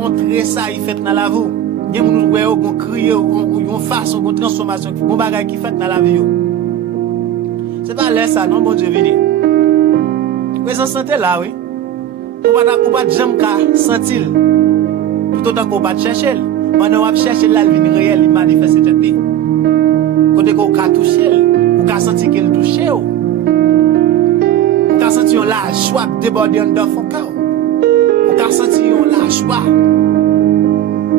entrer ça, il fait dans la vie. Il y a des gens qui crient, ou une façon, une transformation, une bagaille qui fait dans la vie. C'est pas là ça, non, bon Dieu venu. Présence santé là, oui. On va jamais sentir, plutôt qu'on va chercher. Pendant qu'on va chercher là, il vient réel, il manifeste cette vie. Quand on va toucher, on va sentir qu'il touche. On va sentir la joie déborder dans son cœur. On va sentir la joie.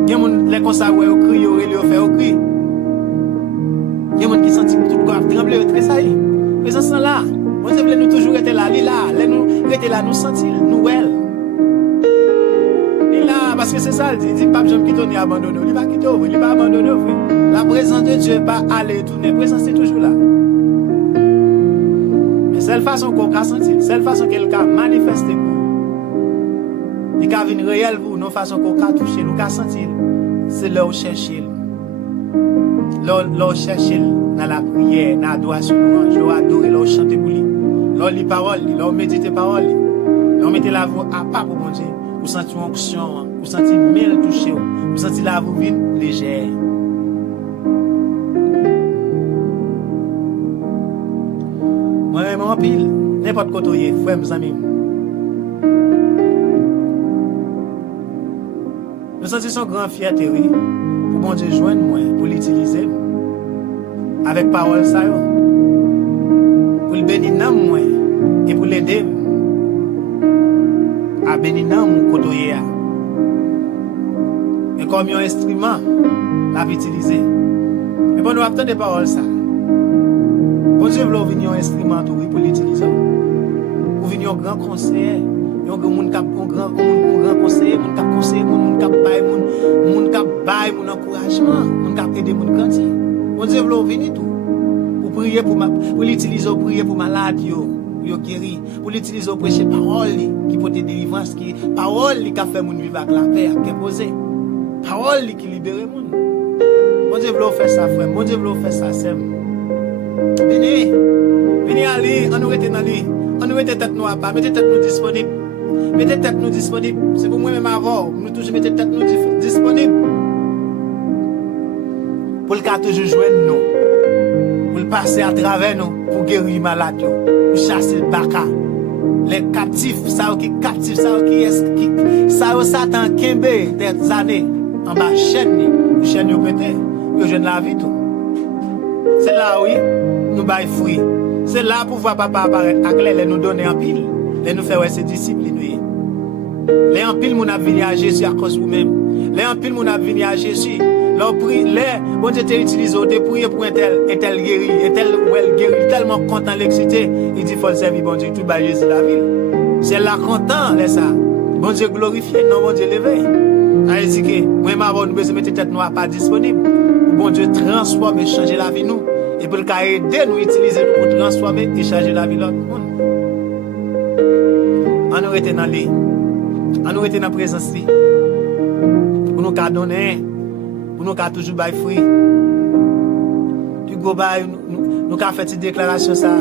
Il y a des gens qui sont là, ils crient, ils font cri. Il y a des gens qui sentent tout le corps trembler, très ça y est. Présence là. Moi, je voulais nous toujours être là, nous rester là, nous sentir, nous elle. Parce que c'est ça, il dit pas que je me quitte, ni abandonner, il va quitter, il va abandonner. La présence de Dieu va aller tourner, la présence est toujours là. Mais c'est la façon qu'on a senti, c'est la façon qu'elle a manifesté pour. Il a venir réel pour nous, façon qu'on a touché, nous a senti, c'est là où chercher. Là où chercher dans la prière, dans l'adoration, là adorer, là chanter pour lui. Là les paroles, là méditer paroles, là mettre la voix à part pour bon Dieu. Vous sentez une onction, vous sentez mille toucher, vous sentez la vous vie légère. Moi-même en pile, n'importe quoi tu es, frère, mes amis. Nous sentons son grand fierté, oui, pour bon Dieu joindre moi, pour l'utiliser avec parole ça, pour le bénir moi et pour l'aider. À bénir mon côté. Et comme un instrument, l'a utilisé. Mais bon, nous avons des paroles ça. Bon Dieu veut venir un instrument pour l'utiliser. Pour venir un grand conseiller, un grand conseiller, un conseiller, un encouragement, un aider mon grandir. Bon Dieu veut venir tout. Pour prier pour l'utiliser, pour prier pour malade yo guéri, pour l'utiliser pour prêcher parole qui peut te délivrance, qui parole qui a fait moun vivre avec la paix, qui est posée. Parole qui libère moun. Bon Dieu veut faire ça frère, bon Dieu veut faire ça c'est. Venez aller, on nous rete dans lui. On nous rete tête nous à pas, mettez tête nous disponible. Mettez tête nous disponible. C'est pour moi même avant, nous toujours mettez tête nous disponible. pour le cas toujours joindre nous, pour le passer à travers nous, pour guérir les malades, pour chasser le baka, les captifs, ça qui captifs, ça qui Satan kembe des années en bas chaîne yo pété, yo jeune la vie tout. C'est là oui, nous bail fruit. C'est là pour voir papa apparaître avec les nous donner en pile, les nous faire ses disciples nous. Les en pile moun a venu à Jésus à cause vous-même. Les en pile moun a venu à Jésus. Leur prie, les bon Dieu t'a utilisé, t'es prié pour un tel guéri, un tel well guéri, tellement content l'excité, il dit faut le servir bon Dieu tout bas Jésus la ville. C'est là content les ça. Bon Dieu glorifié, non bon Dieu levé. A dit que moi ma bonne besoin mettre tête noire pas disponible. Bon Dieu transforme et changer la vie nous et pour le cas aider nous utiliser nous pour transformer et changer la vie l'autre monde. On nous était dans les on nous était dans présence pour nous ca donner pour nous ca toujours bail fruit. Tu go bail nous ca fait cette déclaration ça.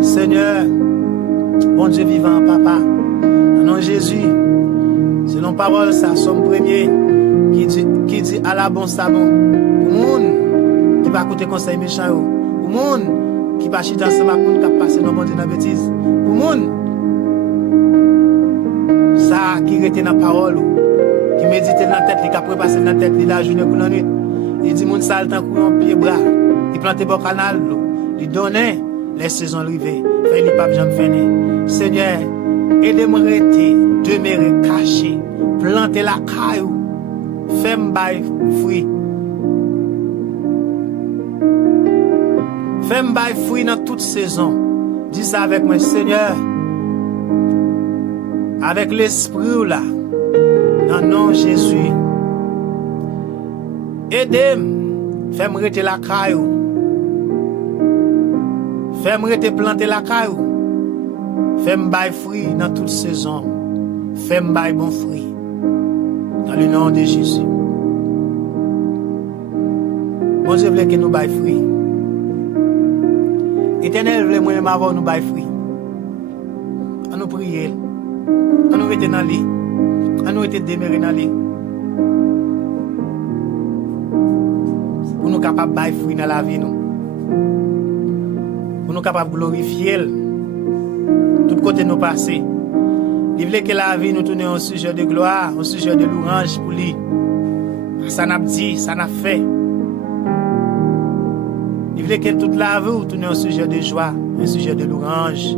Seigneur, bon Dieu vivant papa, au nom de Jésus, selon parole ça, somme premier qui dit à la bon sabon, pour monde qui va écouter conseil méchant, pour monde qui va chiter ensemble pour nous qui passer dans bon Dieu dans bêtise, pour monde ça qui était dans parole, qui médite dans la tête, qui a passer dans la tête, la journée pour la nuit. Il dit mon sale temps courir en pied bras, il plante bon canal, il donnait les saisons arrivées, fait les papes jamais fini. Seigneur, aidez-moi rester, demeurer caché, planter la caillou, fais-moi bail fruit. Fais-moi bail fruit dans toute saison. Dis ça avec moi, Seigneur. Avec l'esprit là, dans le nom de Jésus. Aidez-moi, fais-moi rester la caillou. Fais-moi rester planter la caillou. Fais-moi bail fruit dans toute saison. Fais-moi bail bon fruit. Dans le nom de Jésus. Bon Dieu voulait que nous bail fruit. Éternel voulait moi-même avoir nous bail fruit. On nous prier. On nous était dans lit. On nous était demeuré dans lit. Pour nous capables bail fruit dans la vie nous. Pour nous capables de glorifier tout côté nous passer. Il voulait que la vie nous tourne un sujet de gloire, un sujet de louange pour lui. Ça n'a pas dit, ça n'a fait. Il voulait que toute la vie tourne un sujet de joie, un sujet de louange.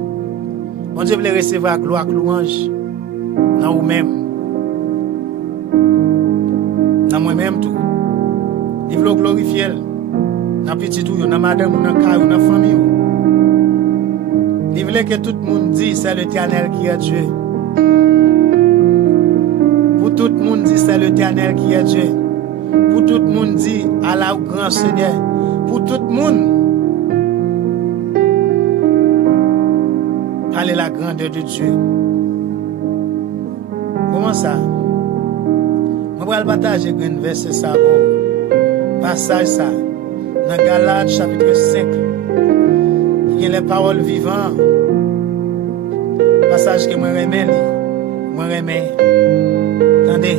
Bon Dieu voulait recevoir gloire, louange dans vous-même. Dans moi-même tout. Il voulait glorifier dans petit tout, dans madame, dans caille, dans famille. Il voulait que tout le monde dise c'est l'Éternel qui est Dieu. Pour tout le monde dit c'est l'Éternel qui est Dieu. Pour tout le monde dit Allah au grand Seigneur. Pour tout le monde parler la grandeur de Dieu. Comment ça? Je vais partager un verset ça, passage ça, dans Galates chapitre 5. Il y a les paroles vivantes. Passage que moi remets. Attendez.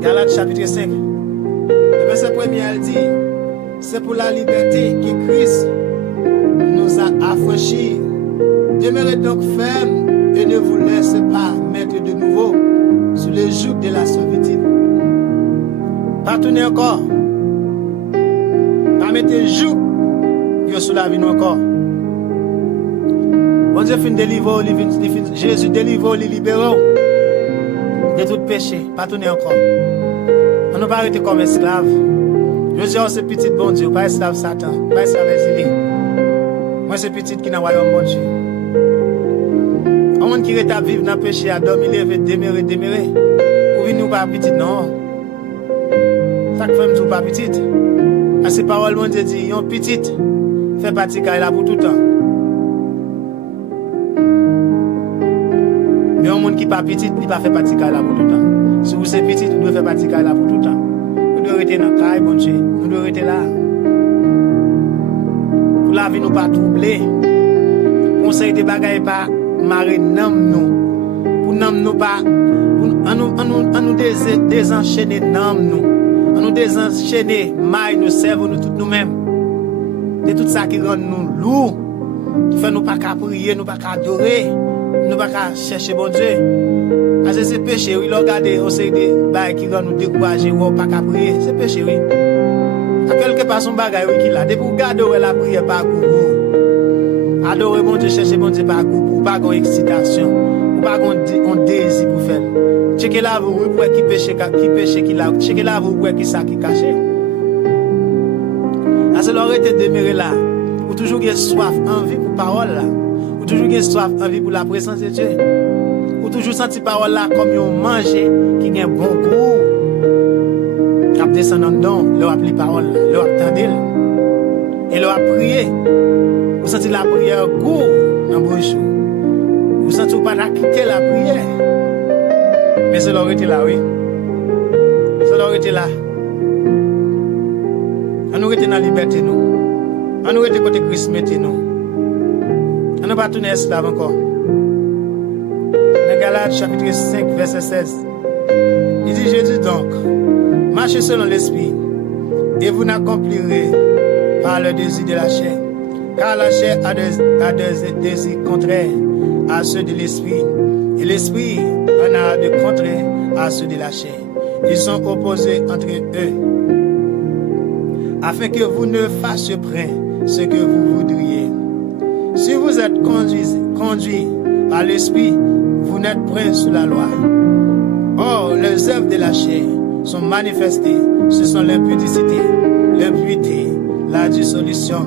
Galates chapitre 5. Le verset premier, elle dit, c'est pour la liberté que Christ nous a affranchis. Demeurez donc ferme et ne vous laissez pas mettre de nouveau sous le joug de la servitude. Pas tourner encore. Pas mettre joug sous la vie encore. Bon Dieu fin délivre, Jésus délivre, libère de tout péché. Pas tourner encore. On ne va pas arrêter comme esclave. Je dis, oh, c'est petit bon Dieu, pas esclave Satan, pas esclave exilé. Moi, c'est petit qui n'a pas royaume bon Dieu. On monde qui est à vivre dans le péché, à dormir, lever, demeurer. Ou venir pas petit, non. Ça que fait pas petit. À ces paroles, mon Dieu dit, yon petit, fait partie là pour tout le temps. Mais un monde qui n'est pas petit, il ne fait pas partie là pour tout le temps. Si vous êtes petit, vous devez faire partie là pour tout le temps. Vous devez rester dans le caille, bon Dieu. Vous devez rester là. Pour la vie, nous pas troubler. Conseil de bagaille pas marrer nous. Pour nous pas, pour nous désenchaîner nous. On nous désenchaîner, maille, nous servons nous toutes nous-mêmes. C'est tout ça qui rend nous lourds, qui fait nous pas qu'à prier, nous pas qu'à adorer, nous pas qu'à chercher bon Dieu. Parce que c'est péché, oui, regardez, on sait des bails qui rend nous décourager, ou pas qu'à prier, c'est péché, oui. À quelque part son bagage, oui, qu'il a. Depuis que vous gardez la prière par goût, adorer bon Dieu, chercher bon Dieu par goût, pas qu'on excitation, ou pas qu'on désir pour faire. Checkez là, vous, pour qui péché, qui a, checkez là, vous, pour qui ça qui caché. Parce que l'aurait été demeuré là, ou toujours qu'il soif, envie pour parole là, ou toujours qu'il soif, envie pour la présence de Dieu, ou toujours senti parole là comme on manger, qui a un bon goût, qui a descendant dedans, leur appli parole, leur attendez, et leur prier. Vous sentez la prière goût dans le bouche, vous sentez pas quitter la prière, mais c'est l'aurait été là, oui, c'est l'aurait été là. On nous était dans la liberté, nous. On nous était côté Christ, mettez nous. On n'a pas tourné esclave encore. Dans Galates chapitre 5, verset 16. Il dit, je dis donc, marchez selon l'esprit, et vous n'accomplirez pas le désir de la chair. Car la chair a des désirs contraires à ceux de l'esprit, et l'esprit en a de contraires à ceux de la chair. Ils sont opposés entre eux, afin que vous ne fassiez point ce que vous voudriez. Si vous êtes conduit par l'esprit, vous n'êtes point sous la loi. Or, les œuvres de la chair sont manifestées. Ce sont l'impudicité, l'impureté, la dissolution,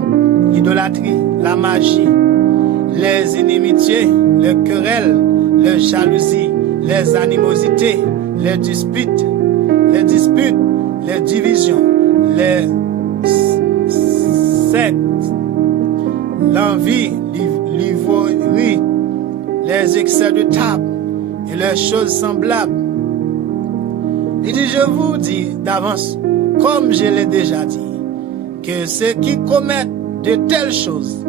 l'idolâtrie, la magie, les inimitiés, les querelles, les jalousies, les animosités, les disputes, les divisions, les sectes, l'envie, l'ivoirie, les excès de table et les choses semblables. Il dit, je vous dis d'avance, comme je l'ai déjà dit, que ceux qui commettent de telles choses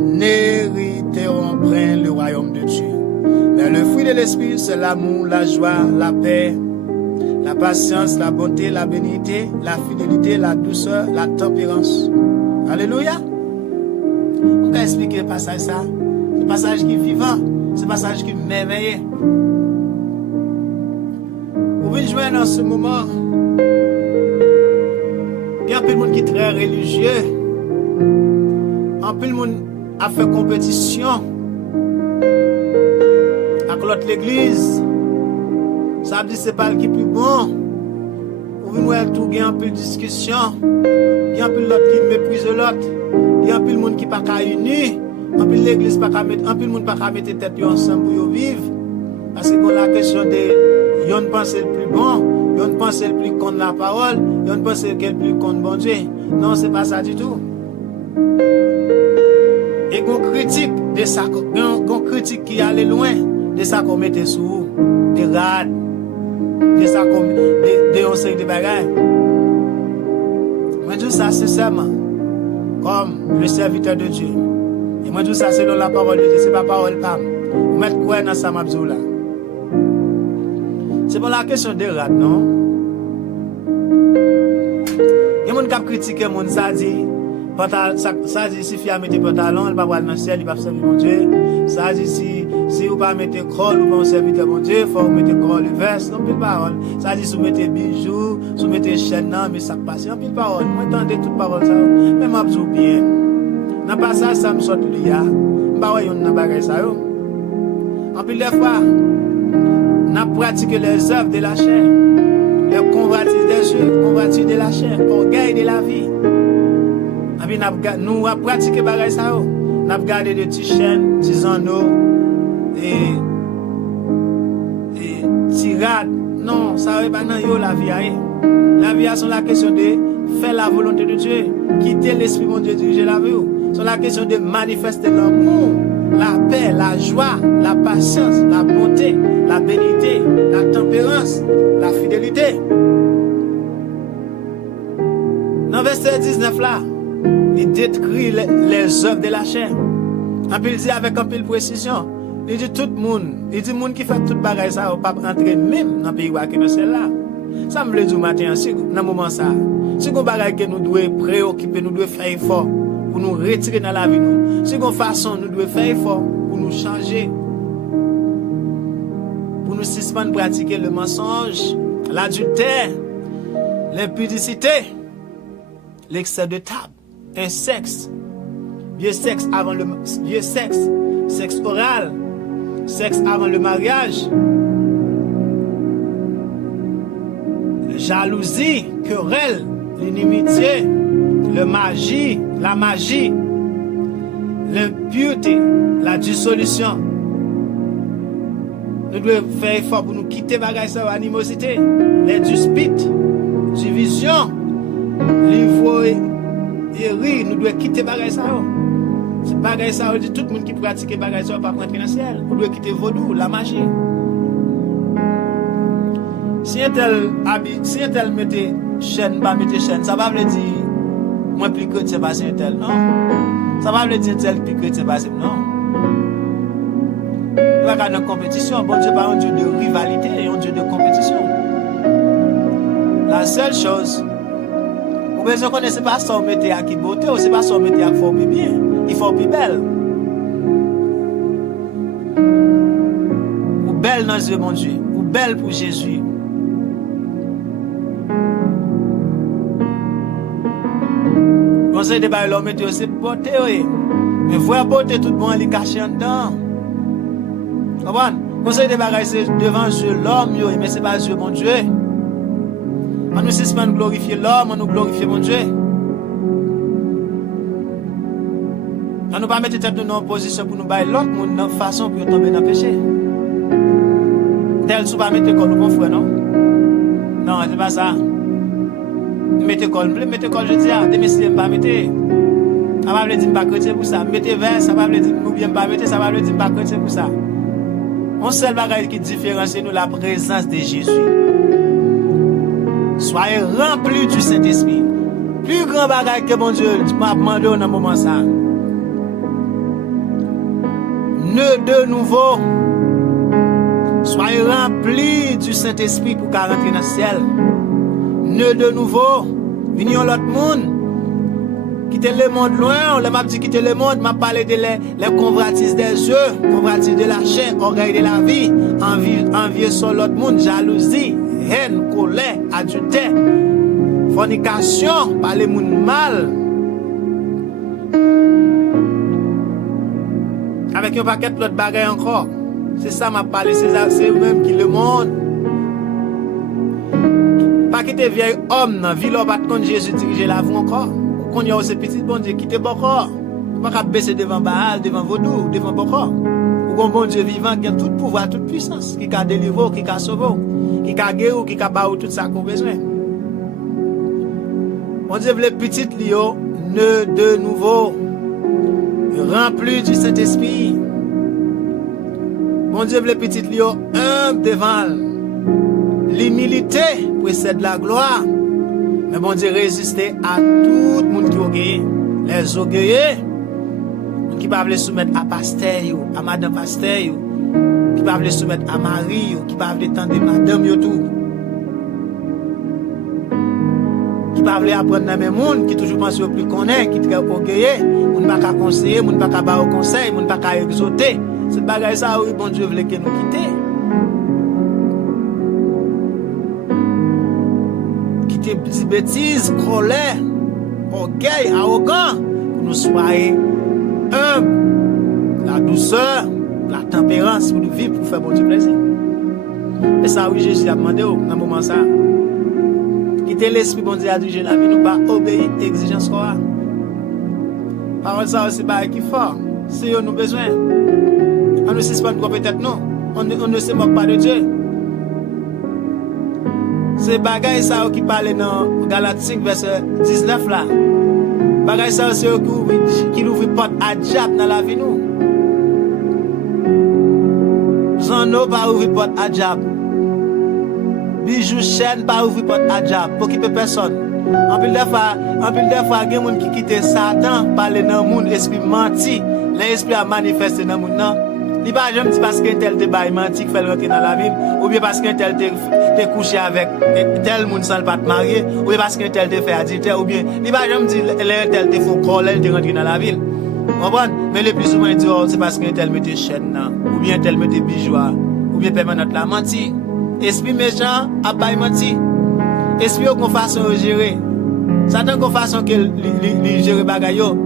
n'hériteront point le royaume de Dieu. Mais le fruit de l'esprit, c'est l'amour, la joie, la paix, la patience, la bonté, la bénignité, la fidélité, la douceur, la tempérance. Alléluia. On peut expliquer le passage ça. C'est un passage qui est vivant. C'est un passage qui est merveilleux. Vous venez jouer dans ce moment. Il y a un peu de monde qui est très religieux. Un peu de monde a fait compétition avec l'autre l'église. Ça veut dire que ce n'est pas le qui est plus bon. Vous venez voir tout, il y a un peu de discussion. Il y a un peu de l'autre qui méprise l'autre. Il y a un peu de monde qui n'est pas uni. Un peu de l'église, un peu de monde qui pas mettre tête ensemble pour vivre. Parce que la question de yon pense le plus bon, yon pense le plus contre la parole, yon pense le plus contre bon Dieu. Non, ce n'est pas ça du tout. Et qu'on critique de ça, qu'on critique qui allait loin de ça qu'on mettait sous, des rades, de ça qu'on de on série de bagages. Moi je dis ça sincèrement, comme le serviteur de Dieu. Et moi je dis ça selon la parole de Dieu, c'est pas parole pas. Vous mettez quoi dans ça mabzou là? C'est pas la question de rades, non? Il y a des gens qui critiquent mon ça dit. Ça dit si fille mettre pantalon, elle va voir dans le ciel, il va servir mon Dieu. Ça dit si vous pas mettre col ou pas servir mon Dieu, faut mettre col le veste, non pile parole. Ça dit si vous mettez bijoux, si vous mettez chaîne non, mais ça passe en pile parole. Moi entendez toute parole ça. Même absou bien. Dans passage ça me sort lui a. Pas ouais on dans bagage ça yo. En pile des fois, n'a pratiqué les œuvres de la chair. Les convoitises des yeux, convoitises de la chair, orgueil de la vie. Nous avons pratiqué bagay ça. Nous avons gardé des petits chaînes, petits anneaux et tirades. Non, ça n'est pas dans la vie. La vie, c'est la question de faire la volonté de Dieu, quitter l'esprit de Dieu, diriger la vie. C'est la question de manifester l'amour, la paix, la joie, la patience, la bonté, la bénignité, la tempérance, la fidélité. Dans verset 19 là, il décrit les œuvres de la chair. En plus, il dit avec un peu de précision. Il dit tout le monde. Il dit le monde qui fait tout le bagage ça, ne peut pas entrer même dans le pays qui est là. Ça me veut dire matin, si dans moment ça, si on bagaille que nous devons préoccuper, nous devons faire effort pour nous retirer dans la vie nous. Si on façon nous devons faire effort pour nous changer, pour nous suspendre pratiquer le mensonge, l'adultère, l'impudicité, l'excès de table, un sexe, vieux sexe avant le vieux sexe oral, sexe avant le mariage, jalousie, querelle, l'inimitié, la magie, l'impureté, la dissolution. Nous devons faire effort pour nous quitter bagay sa animosité, les disputes, division, l'ivoirie, nous devons quitter bagay sa. C'est bagay ça, dit tout le monde qui pratique bagay ça pas rentrer dans le ciel. Vous devez quitter vaudou, la magie. Si un tel mette chaîne, pas mette chaîne, ça va veut dire moi plus que c'est passé un tel, non. Ça va veut dire tel plus que c'est passé, non. Il va y avoir une compétition. Bon Dieu pas un Dieu de rivalité et un Dieu de compétition. La seule chose, vous besoin connaître c'est pas ça on mette à qui beauté ou c'est pas ça on mette à fort plus bien. Il faut plus belle. Ou belle dans les yeux, mon Dieu. Ou belle pour Jésus. Conseil de bail l'homme c'est beauté, oui. Mais voir beauté tout bon, il caché en dedans. Comprenez? Conseil de bail c'est devant Dieu l'homme, mais c'est pas Dieu, mon Dieu. On nous suspend glorifier l'homme, on nous glorifier mon Dieu. On ne pas mettre tête dans une position pour nous bailler l'autre monde dans façon pour tomber dans le péché. Tel sous pas mettre école mon frère non. Non, c'est pas ça. Mettez école, je dis ah, démesser pas mettre. Ça va veut dire pas chrétien pour ça. Mettez vers, ça va veut dire ou bien pas mettre, ça va veut dire pas chrétien pour ça. On seul bagage qui différencie nous la présence de Jésus. Soyez remplis du Saint-Esprit. Plus grand bagage que mon Dieu m'a demandé dans un moment ça. Ne de nouveau. Soyez remplis du Saint-Esprit pour rentrer dans le ciel. Ne de nouveau. Venez l'autre monde. Quittez le monde loin. On m'a dit quitter le monde. M'a parlé de les convoitises des yeux, convoitises de la chair, orgueil de la vie, envie sur l'autre monde, jalousie, haine, colère, adultère, fornication, parler monde mal. Avec un paquet de l'autre bagaille encore. C'est ça m'a parlé, c'est eux-mêmes qui le monde. Pas quitter vieil homme dans ville pas contre Jésus diriger la vie encore. Ou qu'on y a aussi petit bon Dieu quitter beaucoup. Pas baisser devant Baal, devant Vaudou, devant beaucoup. Ou qu'on bon Dieu vivant qui a tout pouvoir, toute puissance, qui a délivré, qui a sauvé, qui a guéri, qui a baou tout ça qu'on besoin. Bon Dieu les petites lios ne de nouveau remplis du Saint-Esprit. Bon Dieu les petites lios humble devant l'humilité précède la gloire. Mais bon Dieu résister à tout le monde qui orgueilleux. Les orgueilleux qui peuvent les soumettre à pasteur, à madame pasteur, qui peuvent les soumettre à Marie, qui peuvent les tendre madame tout. Qui peuvent les apprendre dans le monde, qui toujours pensent au plus connaît, qui très orgueilleux, on ne peut pas conseiller, on ne peut pas avoir au conseil, on ne peut pas exhorter. C'est bagage ça oui bon Dieu voulait que nous quitter. Quitter bêtises, colère, orgueil, arrogant, pour nous soyons humbles, la douceur, la tempérance pour nous vivre, pour faire bon Dieu plaisir. Et ça oui Jésus a demandé dans un moment ça. Quitter l'esprit bon Dieu à diriger la vie, nous pas obéir exigence quoi. Parole ça aussi pas qui fort. C'est nous besoin. On ne suspend pas peut-être non. On ne se moque pas de Dieu. C'est bagay ça qui parle dans Galates 5 verset 19 là. Bagay ça c'est qui ouvre porte à diable dans la vie nous. Zano pas ouvrir porte à diable. Bijou chaîne pas ouvrir porte à diable pour qu'il personne. En plus des fois il y a des gens qui quittent Satan parler dans le monde esprit menti. L'esprit a manifesté dans le monde. Il pas jamais dit parce qu'un tel te bail menti qui fait rentrer dans la ville, ou bien parce qu'un tel te couché avec tel monde sans le pas te marier, ou bien parce qu'un tel te fait adultère, ou bien il pas jamais dit l'un tel te faut corps, te rentrer dans la ville. Comprendre? Mais le plus souvent il dit c'est parce qu'un tel mette chaîne ou bien tel mette bijoux, ou bien permanente la menti. Esprit méchant a bail menti. Esprit qu'on façon de gérer. Satan qu'on façon que li gérer bagay yo.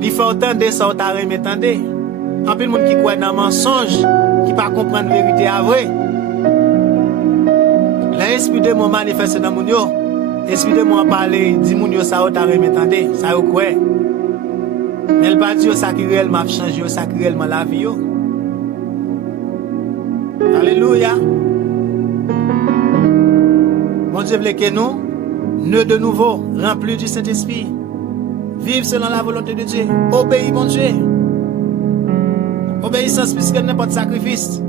Li fait autant de ça ta remetande. En plus, le monde qui croit dans le mensonge, qui ne pas comprendre la vérité à vrai. L'esprit de mon manifeste dans mon yo. L'esprit de mon parler, dit mon yo, ça t'a remetande, ça yo croit. Mais le pas dit ça qui réellement changé, ça qui réellement la vie yo. Alléluia. Mon Dieu veut que nous, nœuds de nouveau, remplis du Saint-Esprit. Vive selon la volonté de Dieu. Obéis, mon Dieu. Obéissance plus que n'importe sacrifice.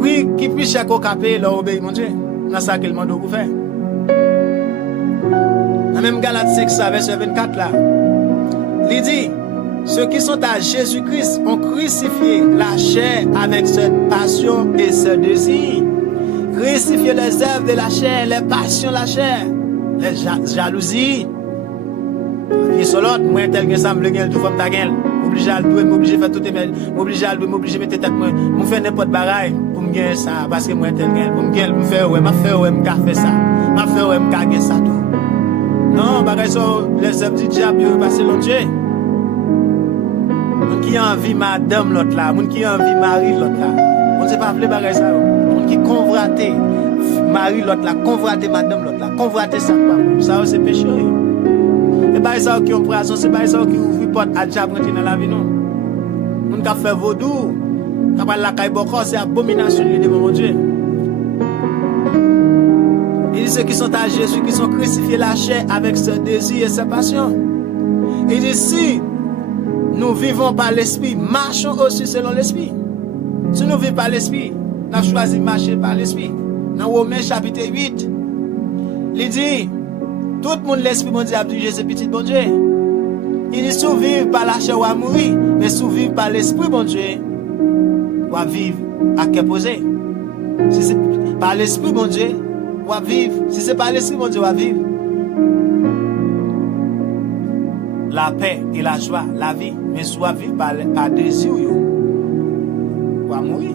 Puis, qui plus cher qu'au capé, leur obéit, mon Dieu. Dans ça que le monde vous fait. Dans même Galates 5, verset 24 là. Il dit, ceux qui sont à Jésus-Christ ont crucifié la chair avec cette passion et ce désir. Crucifier les œuvres de la chair, les passions de la chair, les jalousies. Et sur l'autre, moi, tel que ça me le gagne, tout comme ta gueule. M'oblige à le m'oblige à faire tout, m'oblige à le m'oblige à mettre tête, moi, faire n'importe bagaille pour me gagner ça, parce que moi, tel gagne, pour me gagner, me faire, ouais, m'a faire, ouais, m'a faire ça, m'a faire, ouais, m'a gagner ça tout. Non, bagaille, sur les œuvres du diable, parce que l'on Dieu. Moun qui a envie madame l'autre là, moun qui a envie mari l'autre là. On ne sait pas appeler bagaille ça. Moun qui convoité mari l'autre là, convoité madame l'autre là, convoité ça pas. Ça c'est péché. Et pas ça qui ont poisson, c'est pas ça qui ouvre porte à diable rentrer dans la vie non. Moun qui fait vaudou, qui parle la caille boko, c'est abomination devant mon Dieu. Il dit ceux qui sont à Jésus, qui sont crucifiés la chair avec ce désir et cette passion. Il dit si nous vivons par l'esprit, marchons aussi selon l'esprit. Si nous vivons par l'esprit, nous avons choisi de marcher par l'esprit. Dans Romains chapitre 8, il dit, tout le monde l'esprit, bon Dieu, a dit Jésus petit bon Dieu. Il dit, si vous vivez par la chair, vous allez mourir. Mais si vous vivez par l'esprit, bon Dieu, vous allez vivre à quel posé. Si c'est par l'esprit, bon Dieu, vous allez vivre. Si c'est par l'esprit, bon Dieu, vous allez vivre. La paix et la joie, la vie, mais soit vivre par désir, ou à mourir.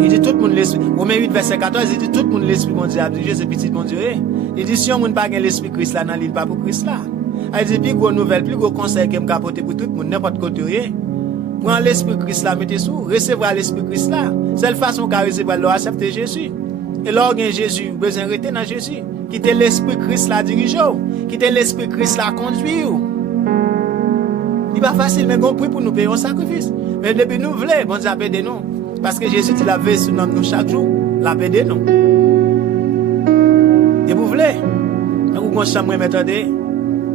Il dit tout le monde l'esprit. Romains 8, verset 14, il dit tout le monde l'esprit, mon Dieu, Dieu, c'est petit, mon Dieu. Il dit si on n'a pas l'esprit Christ là, il pas pour Christ là. Il dit plus gros nouvelle, plus gros conseil que me capoter pour tout le monde, n'importe côté. Prends l'esprit Christ là, mettez sous, recevoir l'esprit Christ là. C'est la façon qu'a recevoir, leur accepter Jésus. Et lorsque Jésus, besoin de rester dans Jésus. Quittez l'esprit Christ là, dirigeant. Quittez l'esprit Christ là, conduire. Il n'est pas facile, mais on prie pour nous payer un sacrifice. Mais depuis nous voulons, bon Dieu a aidé nous. Parce que Jésus, il a veillé sur nous chaque jour. Il a aidé nous. Et vous voulez, vous avez chambre méthode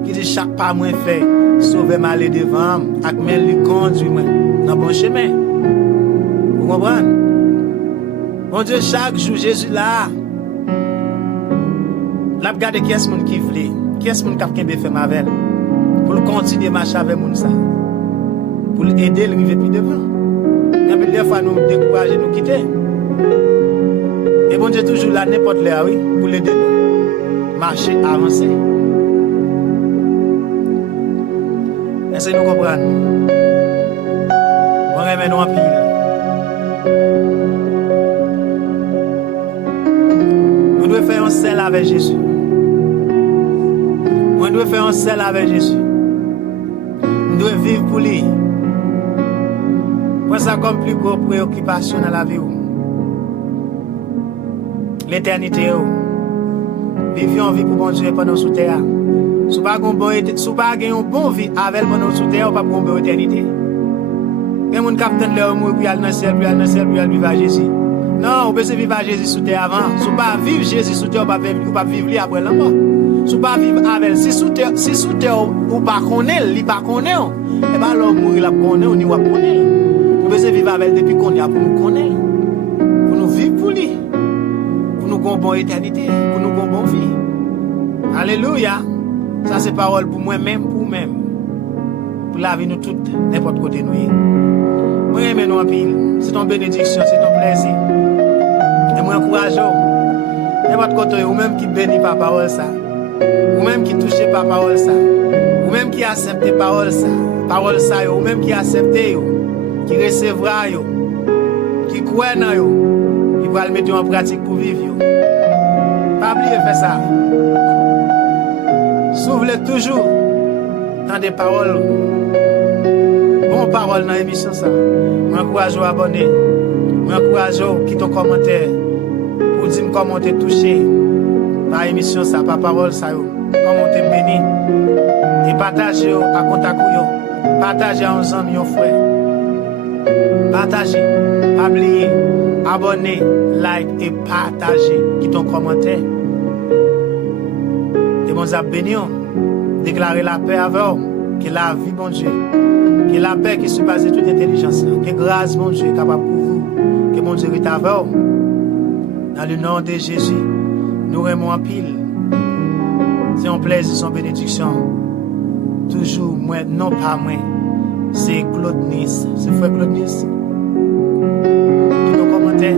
qui dit chaque pas moins fait, sauver mal devant, avec mes lui conduit dans le bon chemin. Vous comprenez? Bon Dieu, chaque jour, Jésus là, la regarde qui est-ce qui voulait, qui est-ce qui a fait ma veille. Pour continuer à marcher avec nous, pour aider le river plus devant. Et puis des fois, nous décourager, nous quitter. Et bon Dieu, toujours là, n'importe là, oui, pour l'aider nous. Marcher, avancer. Est-ce que nous comprenons? On remet nous en pile. Nous devons faire un sel avec Jésus. Nous devons faire un sel avec Jésus. Nous devons vivre pour lui. Pour ça, comme plus grosse préoccupation dans la vie. L'éternité. Vivons vie pour bon Dieu pendant sous terre. Si vous n'avez pas un bon vie avec pendant sous terre, vous n'avez pas une bonne éternité. Il y a des gens qui attendent leur mort, puis aller dans le ciel, puis aller dans le ciel, puis aller vivre à Jésus. Non, vous pouvez vivre à Jésus sous terre avant. Si vous ne pas vivre Jésus sous terre, vous ne pas vivre lui après la mort. Si vous ne pas vivre avec, si sous terre, vous ne pas connaître, il ne pas connaître, et bien alors mourir là pour connaître, on n'y va pas connaître. Vous pouvez vivre avec depuis qu'on y a pour nous connaître, pour nous vivre pour lui, pour nous avoir une bonne éternité, pour nous avoir une bonne vie. Alléluia. Ça c'est parole pour moi-même, pour même. Pour la vie nous toutes, n'importe côté nous. Moi, j'aime nous en pile. C'est ton bénédiction, c'est ton plaisir. Et moi, encourage. N'importe côté, ou même qui bénit par parole ça. Ou même qui touche par parole ça. Ou même qui accepte parole ça. Parole ça, ou même qui accepte, qui recevra, qui croit dans yo, qui va le mettre en pratique pour vivre. Pas oublier faire ça. S'ouvre toujours dans des paroles. Bon parole dans l'émission ça. Moi encourage à abonner. Moi encourage à quitter ton commentaire pour dire comment t'es touché par l'émission ça, par parole ça comment t'es béni. Et partager à contact yo. Partager à uns amis, aux frères. Partagez, pas oublier, abonnez, like et partagez. Quitte ton commentaire. Et bon, ça béni, déclarer la paix avec vous, que la vie, bon Dieu, que la paix qui surpasse toute intelligence, que grâce, bon Dieu, est capable pour vous, que bon Dieu est avec vous. Dans le nom de Jésus, nous aimons en pile. C'est un plaisir, son bénédiction. Toujours, moi, non pas moi. C'est Claude Nice, c'est frère Claude Nice. Qui nous commentaire,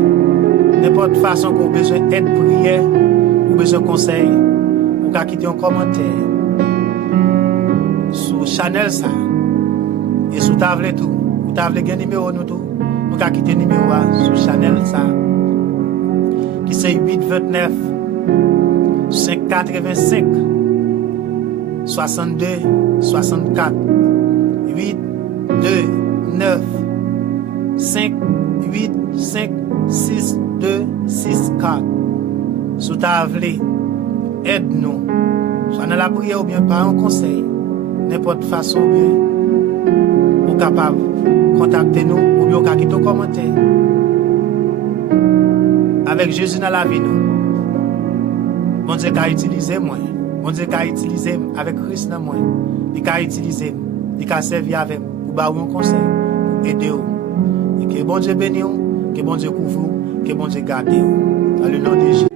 n'importe façon qu'on a besoin d'aide, prière, ou besoin de conseil, ou qu'à quitter un commentaire sur Chanel ça, et sur table tout, ou table un numéro nous tout, nous qu'à quitter numéro sur Chanel ça, qui c'est 829 585 62 64 8 2 9 5 8 5 6 2 6 4. Sous ta vlé, aide-nous. Soit dans la prière ou bien par un conseil, n'importe façon bien, ou capable contacter nous ou bien quitter ton commentaire. Avec Jésus dans la vie nous. Bon Dieu qu'a utilisé moi. Bon Dieu qu'a utilisé avec Christ dans moi. Il qu'a utilisé, il qu'a servi avec pour bailler un conseil, pour aider vous. Et que bon Dieu bénisse, que bon Dieu couvre, que bon Dieu garde vous. Dans le nom de Jésus.